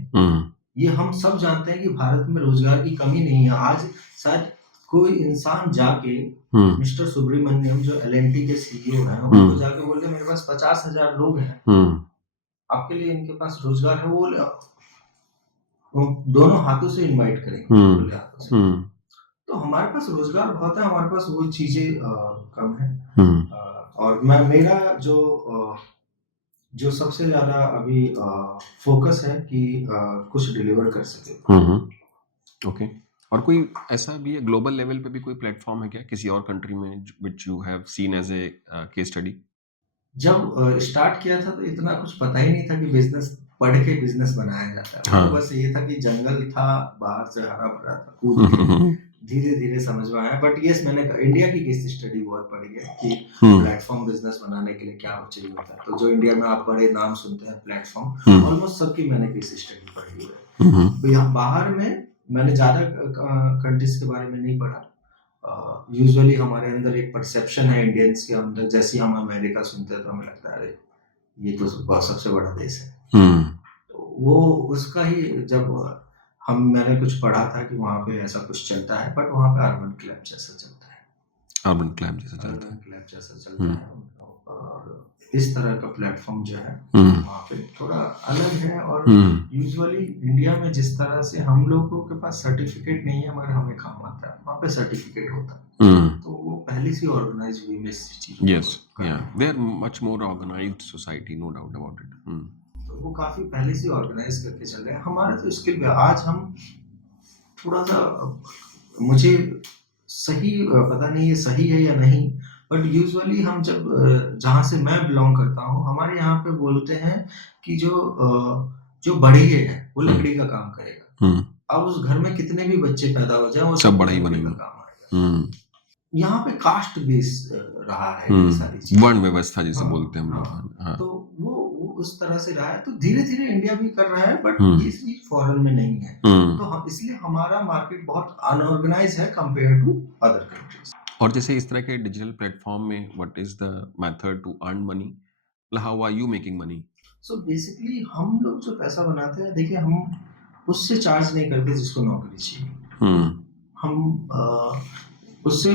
ये हम सब जानते हैं कि भारत में रोजगार की कमी नहीं है। आज शायद कोई इंसान जाके मिस्टर सुब्रमण्यम जो एल&टी के सीईओ हैं, उनको जाके बोल दे मेरे पास 50,000 लोग हैं, आपके लिए इनके पास रोजगार है, वो दोनों हाथों से इनवाइट करेंगे, खुले हाथों से। तो हमारे पास रोजगार बहुत है, हमारे पास वो चीजें कम है। और मेरा जो सबसे ज्यादा अभी फोकस है कि कुछ डिलीवर कर सके। ओके। और कोई ऐसा भी है ग्लोबल लेवल पे भी कोई प्लेटफ़ॉर्म है क्या किसी और कंट्री में which you have seen as a case study? जब स्टार्ट किया था तो इतना कुछ पता ही नहीं था कि बिज़नेस पढ़ के बिज़नेस बनाया जाता है। वो तो हाँ। बस ये था कि जंगल था, बाहर से हरा-भरा था, कूद हुँ, के हुँ, हुँ। धीरे-धीरे समझ में आया। बट येस मैंने इंडिया की केस स्टडी बहुत पढ़ी है कि हुँ, प्लेटफ़ॉर्म बिज़नेस बनाने के लिए क्या चाहिए होता है। तो जो इंडिया में आप बड़े नाम सुनते हैं प्लेटफ़ॉर्म, हुँ, ऑलमोस्ट सबकी मैंने केस स्टडी पढ़ी हुई है। हुँ, हुँ, बाहर में मैंने ज़्यादा कंट्रीज़ के बारे में नहीं पढ़ा। यूजुअली हमारे अंदर एक परसेप्शन है इंडियंस के अंदर, जैसे ही हम अमेरिका सुनते हैं तो हमें लगता है अरे ये तो सबसे बड़ा देश है। हुँ। तो वो उसका ही जब हम मैंने कुछ पढ़ा था कि वहाँ पे ऐसा कुछ चलता है, बट वहाँ पे अर्बन क्लैप जैसा चलता है। अर्बन क्लैप जैसा चलता अर्बन है। क्लैप जैसा हुँ, चलता है और इस तरह का प्लेटफ़ॉर्म जो है हुँ, वहाँ पे थोड़ा अलग है। और हुँ, यूजुअली इंडिया में जिस तरह से हम लोगों के पास सर्टिफ़िकेट नहीं है मगर हमें काम आता है, वहाँ पे सर्टिफ़िकेट होता है। हुँ। तो वो पहले से ऑर्गेनाइज़ वे में चीज़ों को Yes, yeah. करना They are होता है। much more organized society, no doubt about it. Hmm. तो वो काफ़ी पहले से ऑर्गेनाइज़ करके चल रहे हैं। हमारा तो स्किल भी आज हम थोड़ा-सा मुझे सही पता नहीं ये सही है या नहीं, बट यूजुअली हम जब जहाँ से मैं बिलॉन्ग करता हूँ, हमारे यहाँ पे बोलते हैं कि जो बढ़ई है, वो हुँ, लकड़ी का काम करेगा। हुँ। अब उस घर में कितने भी बच्चे पैदा हो जाएँ, वो सब सबको बड़ा ही लकड़ी का बनेंगे। काम आएगा। हुँ, यहाँ पे कास्ट बेस रहा है ये सारी हुँ। चीज़ें। वर्ण व्यवस्था जिसे हाँ, बोलते हैं हम लोग। हाँ। हाँ, तो हाँ। वो उस तरह से रहा है, तो धीरे-धीरे इंडिया भी कर रहा है, बट हुँ, ये चीज़ फॉरेन में नहीं है। हुँ। तो हम इसलिए हमारा मार्केट बहुत अनऑर्गनाइज़ है कंपेयर टू अदर कंट्रीज़। और जैसे इस तरह के डिजिटल प्लेटफ़ॉर्म में what is the method to earn money? मतलब how are you making money? So basically हम लोग जो पैसा बनाते हैं, देखिए हम उससे चार्ज नहीं करते जिसको नौकरी चाहिए। हुँ, हम उससे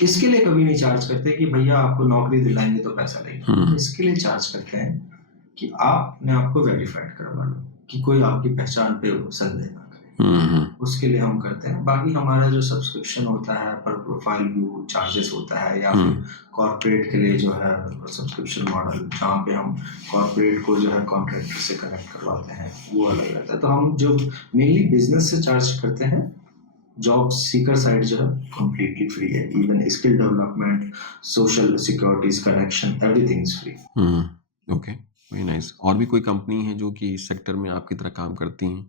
इसके लिए कभी नहीं चार्ज करते कि भैया आपको नौकरी दिलाएँगे तो पैसा लेंगे। हम हुँ, इसके लिए चार्ज करते हैं कि आप अपने आप को वेरिफाइड करवा लो, कि कोई आपकी पहचान पे वो संदेह ना करे। हुँ, हुँ, उसके लिए हम करते हैं। बाकी हमारा जो सब्सक्रिप्शन होता है, पर प्रोफाइल व्यू चार्जेस होता है, या हुँ, फिर कॉर्पोरेट के लिए जो है सब्सक्रिप्शन मॉडल, जहाँ पे हम कॉर्पोरेट को जो है कॉन्ट्रैक्टर से कनेक्ट करवाते हैं, वो अलग रहता है। तो हम जो मेनली बिज़नेस से चार्ज करते हैं, जॉब सीकर साइड जो है कंप्लीटली फ्री है। Even skill development, social securities, connection, everything is free. Hmm. Okay, very nice. और भी कोई कंपनी है जो कि इस सेक्टर में आपकी तरह काम करती हैं?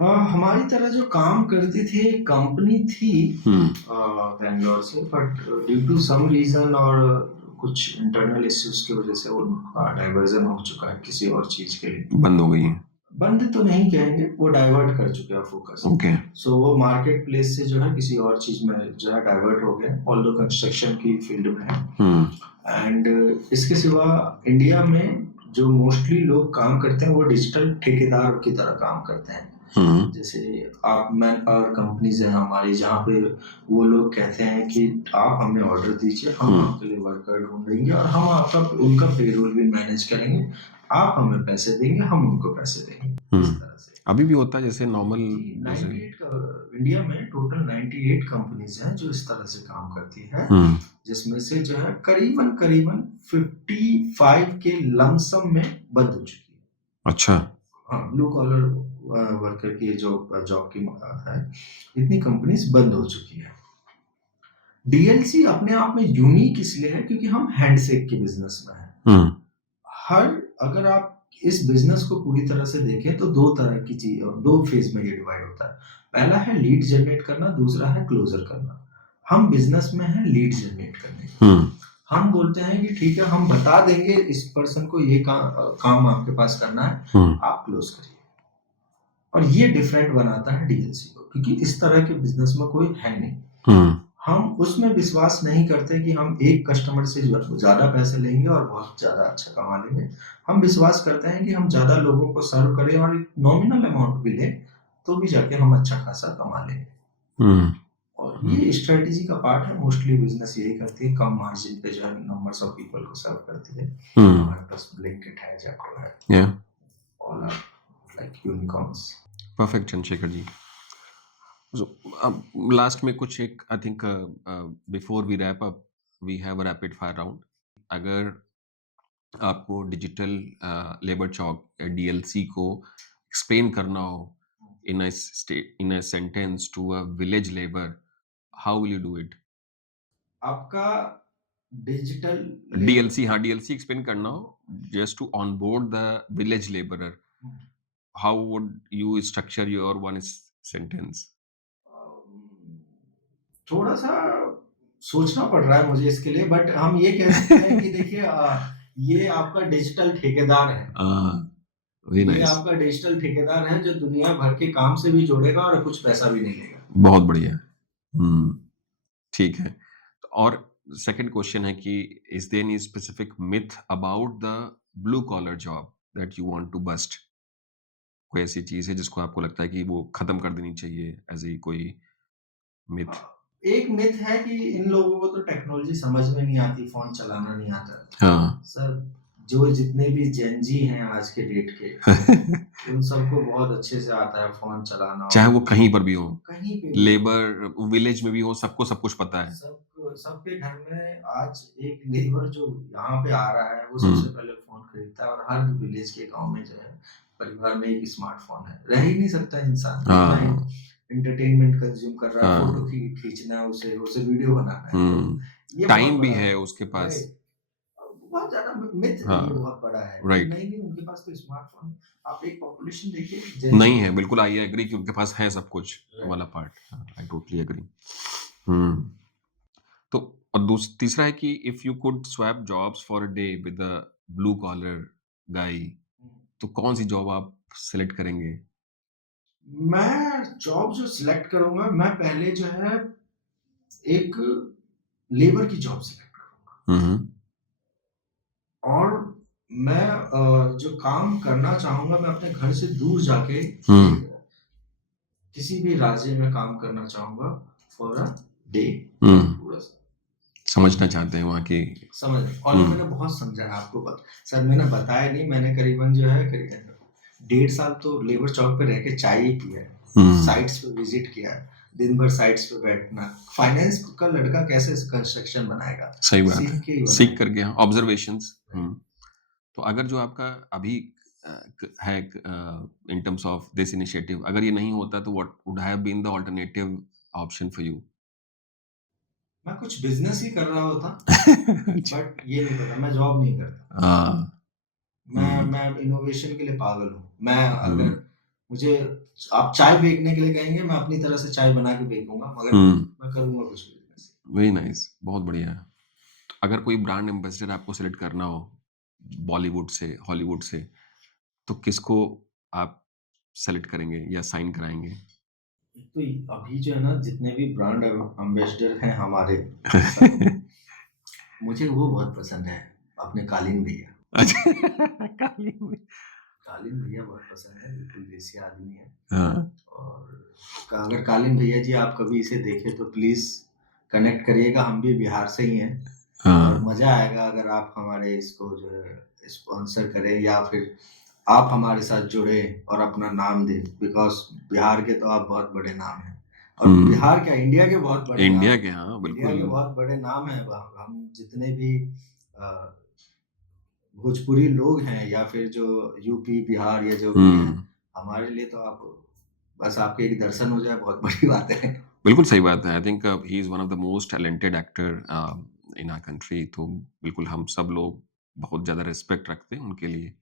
हमारी तरह जो काम करती थी एक कंपनी थी हुँ, बैंगलोर से, but due to some reason और कुछ इंटरनल इश्यूज़ की वज़ह से उनका डाइवर्जन हो चुका है किसी और चीज़ के लिए। बंद हो गई हैं। बंद तो नहीं कहेंगे, वो डाइवर्ट कर चुके हैं फोकस। ओके। सो वो मार्केट प्लेस से जो है किसी और चीज़ में जो है डाइवर्ट हो गए, ऑल्दो कंस्ट्रक्शन की फील्ड में है। हुँ, एंड इसके सिवा इंडिया में जो मोस्टली लोग काम करते हैं वो डिजिटल ठेकेदार की तरह काम करते हैं। हुँ, जैसे आप मैन पावर कंपनीज हैं हमारी, जहाँ पे वो लोग कहते हैं कि आप हमें ऑर्डर दीजिए, हम आपके लिए वर्कर ढूंढेंगे और हम आपका उनका पेरोल भी मैनेज करेंगे। आप हमें पैसे देंगे, हम उनको पैसे देंगे। इस हुँ। तरह से अभी भी होता है जैसे नॉर्मल जी जैसे 98 इंडिया में टोटल 98 कंपनीज हैं जो इस तरह से काम करती है, हुँ, जिसमें से जो है करीबन करीबन 55 के लमसम में बंद हो चुकी है। अच्छा। हाँ, ब्लू कॉलर वर्कर की जो जॉब की है, इतनी कंपनीज बंद हो चुकी है। डीएलसी अपने आप में यूनिक इसलिए है क्योंकि हम हैंडशेक के बिजनेस में हैं। हुँ, हर अगर आप इस बिजनेस को पूरी तरह से देखें तो दो तरह की चीज, दो फेज में ये डिवाइड होता है। पहला है लीड जनरेट करना, दूसरा है क्लोजर करना। हम बिजनेस में हैं लीड जनरेट करने की। हुँ, हम बोलते हैं कि ठीक है, हम बता देंगे इस पर्सन को ये काम आपके पास करना है, हुँ, आप क्लोज करिए। और ये डिफरेंट बनाता है डीएलसी को, क्योंकि इस तरह के बिजनेस में कोई है नहीं। हुँ, हम उसमें विश्वास नहीं करते कि हम एक कस्टमर से ज़्यादा पैसे लेंगे और बहुत ज़्यादा अच्छा कमा लेंगे। हम विश्वास करते हैं कि हम ज़्यादा लोगों को सर्व करें और एक नॉमिनल अमाउंट भी लें, तो भी जाके हम अच्छा खासा कमा लेंगे। हुँ, और हुँ, ये स्ट्रैटेजी का पार्ट है, मोस्टली बिज़नेस यही करती है, कम मार्जिन पे जो है नंबर्स ऑफ पीपल को सर्व करती है। हुँ, हमारे पास ब्लिंकिट है, ज़ेप्टो है, या all are like unicorns. Perfect Chandrashekhar ji. So अब लास्ट में कुछ एक I think before we wrap up we have a rapid fire round. अगर आपको डिजिटल लेबर चौक या डीएलसी को एक्सप्लेन करना हो in a sentence to a village labor, how will you do it? आपका डिजिटल लेबर। डीएलसी, हाँ, DLC explain करना हो, just to onboard the village labourer, how would you structure your one sentence? थोड़ा सा सोचना पड़ रहा है मुझे इसके लिए, बट हम ये कह सकते हैं कि देखिए ये आपका डिजिटल ठेकेदार है। वेरी ये नाइस। आपका डिजिटल ठेकेदार है जो दुनिया भर के काम से भी जोड़ेगा और कुछ पैसा भी नहीं लेगा। बहुत बढ़िया। ठीक है। और सेकंड क्वेश्चन है कि is there any specific myth about the blue collar job that you want to bust? कोई ऐसी चीज है जिसको आपको लगता है कि वो खत्म कर देनी चाहिए, एज ए कोई मिथ? एक मिथ है कि इन लोगों को तो टेक्नोलॉजी समझ में नहीं आती, फोन चलाना नहीं आता। हाँ। सर, जो जितने भी जेनजी हैं आज के डेट के उन सबको बहुत अच्छे से आता है फोन चलाना। चाहे वो कहीं पर भी हो, कहीं पे भी हो। लेबर विलेज में भी हो, सबको सब कुछ पता है। सबके घर में आज एक लेबर जो यहाँ पे आ रहा है वो हम्म। सबसे पहले फोन खरीदता है, और हर विलेज के गांव में जो है परिवार में एक स्मार्टफोन है। रह ही नहीं सकता इंसान, हाँ। एंटरटेनमेंट कंज्यूम कर रहा है, हाँ। फोटो खींचना है, उसे उसे वीडियो बनाना है, तो ये टाइम बहुत भी बड़ा है उसके पास। राइट। बहुत ज्यादा मिथ हाँ, ये बहुत बड़ा है कि राइट। नहीं नहीं उनके पास तो स्मार्टफोन। आप एक पॉपुलेशन देखिए नहीं है, बिल्कुल आई एग्री कि उनके पास है सब कुछ वाला पार्ट। I totally agree. तो और तीसरा है कि if you could swap jobs for a day with a blue collar guy, तो कौन सी जॉब आप सेलेक्ट करेंगे? मैं जॉब जो सिलेक्ट करूंगा, मैं पहले जो है एक लेबर की जॉब सिलेक्ट करूंगा, और मैं जो काम करना चाहूंगा मैं अपने घर से दूर जाके किसी भी राज्य में काम करना चाहूंगा फॉर अ डे। पूरा समझना चाहते हैं वहाँ की। समझ। और मैंने बहुत समझा है आपको सर, मैंने बताया नहीं, मैंने करीबन जो है 1.5 साल तो लेबर चौक पे रह के चाय ही पिया है, साइट्स पे विजिट किया है, दिन भर साइट्स पे बैठना। फाइनेंस का लड़का कैसे कंस्ट्रक्शन बनाएगा? सही बात सीख है, के ही सीख बनाएगा। करके, ऑब्जर्वेशंस। तो अगर जो आपका अभी है in terms of this initiative, अगर ये नहीं होता तो what would have been the alternative option for you? मैं कुछ बिजनेस ही कर रहा होता, बट ये नहीं पता, मैं जॉब नहीं करता। मैं इनोवेशन के लिए पागल हूँ। मैं अगर मुझे आप चाय बेचने के लिए कहेंगे, मैं अपनी तरह से चाय बना के बेचूंगा, मगर मैं करूंगा कुछ बिजनेस। वेरी नाइस, बहुत बढ़िया है। अगर कोई ब्रांड एम्बेसडर आपको सेलेक्ट करना हो बॉलीवुड से, हॉलीवुड से, तो किसको आप सेलेक्ट करेंगे या साइन कराएंगे? तो अभी जो है ना, जितने भी ब्रांड एम्बेसडर हैं हमारे मुझे वो बहुत पसंद है, अपने कालीन भैया। अच्छा। कालीन कालीन भैया बहुत पसंद है, बिल्कुल देसी आदमी है। हाँ। और अगर कालीन भैया जी आप कभी इसे देखें तो प्लीज कनेक्ट करिएगा, हम भी बिहार से ही हैं। और मजा आएगा अगर आप हमारे इसको जो है स्पॉन्सर करें, या फिर आप हमारे साथ जुड़े और अपना नाम दें, बिकॉज बिहार के तो आप बहुत बड़े नाम हैं, और बिहार क्या, इंडिया के बहुत बड़े नाम। इंडिया के, हाँ, इंडिया के बिल्कुल। बहुत बड़े नाम है। हम जितने भी भोजपुरी लोग हैं, या फिर जो यूपी बिहार या जो भी है, हमारे लिए तो आप बस आपके एक दर्शन हो जाए बहुत बड़ी बात है। बिल्कुल सही बात है। I think he is one of the most talented actor in our country. तो बिल्कुल हम सब लोग बहुत ज़्यादा रिस्पेक्ट रखते हैं उनके लिए।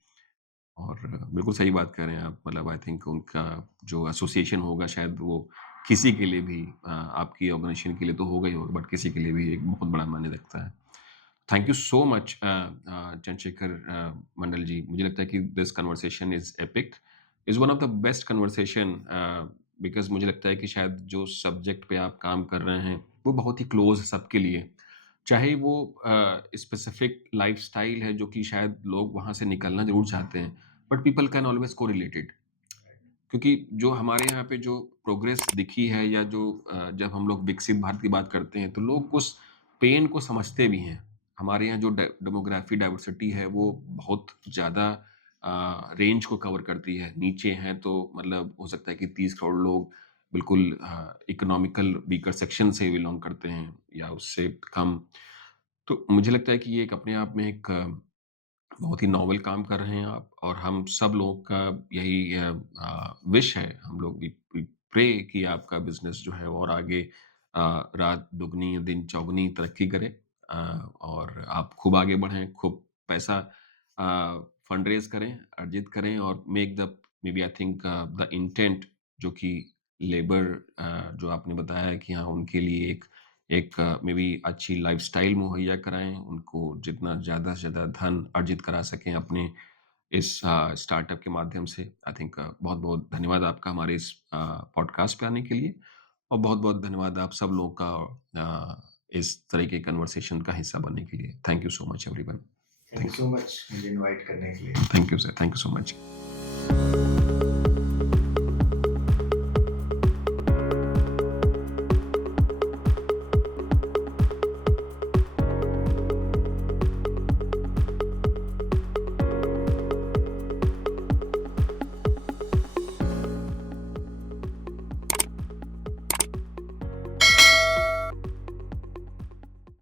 और बिल्कुल सही बात कह रहे हैं आप। मतलब आई थिंक उनका जो एसोसिएशन होगा शायद वो किसी के लिए भी, आपकी ऑर्गेनाइजेशन के लिए तो होगा ही होगा, बट किसी के लिए भी एक बहुत बड़ा मायने रखता है। Thank you so much Chandrashekhar Mandal ji. मुझे लगता है कि this conversation is epic, is one of the best conversation, because मुझे लगता है कि शायद जो सब्जेक्ट पे आप काम कर रहे हैं वो बहुत ही क्लोज है सबके लिए। चाहे वो स्पेसिफिक लाइफस्टाइल है जो कि शायद लोग वहाँ से निकलना ज़रूर चाहते हैं, but people can always correlated. क्योंकि जो हमारे यहाँ पे जो प्रोग्रेस दिखी है, या जो जब हम लोग विकसित भारत की बात करते हैं तो लोग उस पेन को समझते भी हैं। हमारे यहाँ जो डेमोग्राफी डाइवर्सिटी है वो बहुत ज़्यादा रेंज को कवर करती है। नीचे हैं तो मतलब हो सकता है कि 30 करोड़ लोग बिल्कुल इकोनॉमिकल वीकर सेक्शन से बिलोंग करते हैं या उससे कम। तो मुझे लगता है कि ये एक अपने आप में एक बहुत ही नॉवेल काम कर रहे हैं आप और हम सब लोगों का यही विश है, हम लोग भी प्रे कि आपका बिज़नेस जो है और आगे रात दुगनी, दिन चौगुनी तरक्की करे अ, और आप खूब आगे बढ़ें, खूब पैसा फंड रेज़ करें, अर्जित करें और make the may be I think the intent जो कि लेबर जो आपने बताया है कि हाँ, उनके लिए एक एक मे बी अच्छी लाइफ़स्टाइल मुहैया कराएँ, उनको जितना ज़्यादा से ज़्यादा धन अर्जित करा सकें अपने इस स्टार्टअप के माध्यम से। आई थिंक बहुत-बहुत धन्यवाद आपका हमारे इस पॉडकास्ट पे आने के लिए और बहुत-बहुत धन्यवाद आप सब लोगों का इस तरह के कन्वर्सेशन का हिस्सा बनने के लिए। Thank you so much everyone. Thank you thank so you. Much मुझे इनवाइट करने के लिए। Thank you sir. Thank you so much.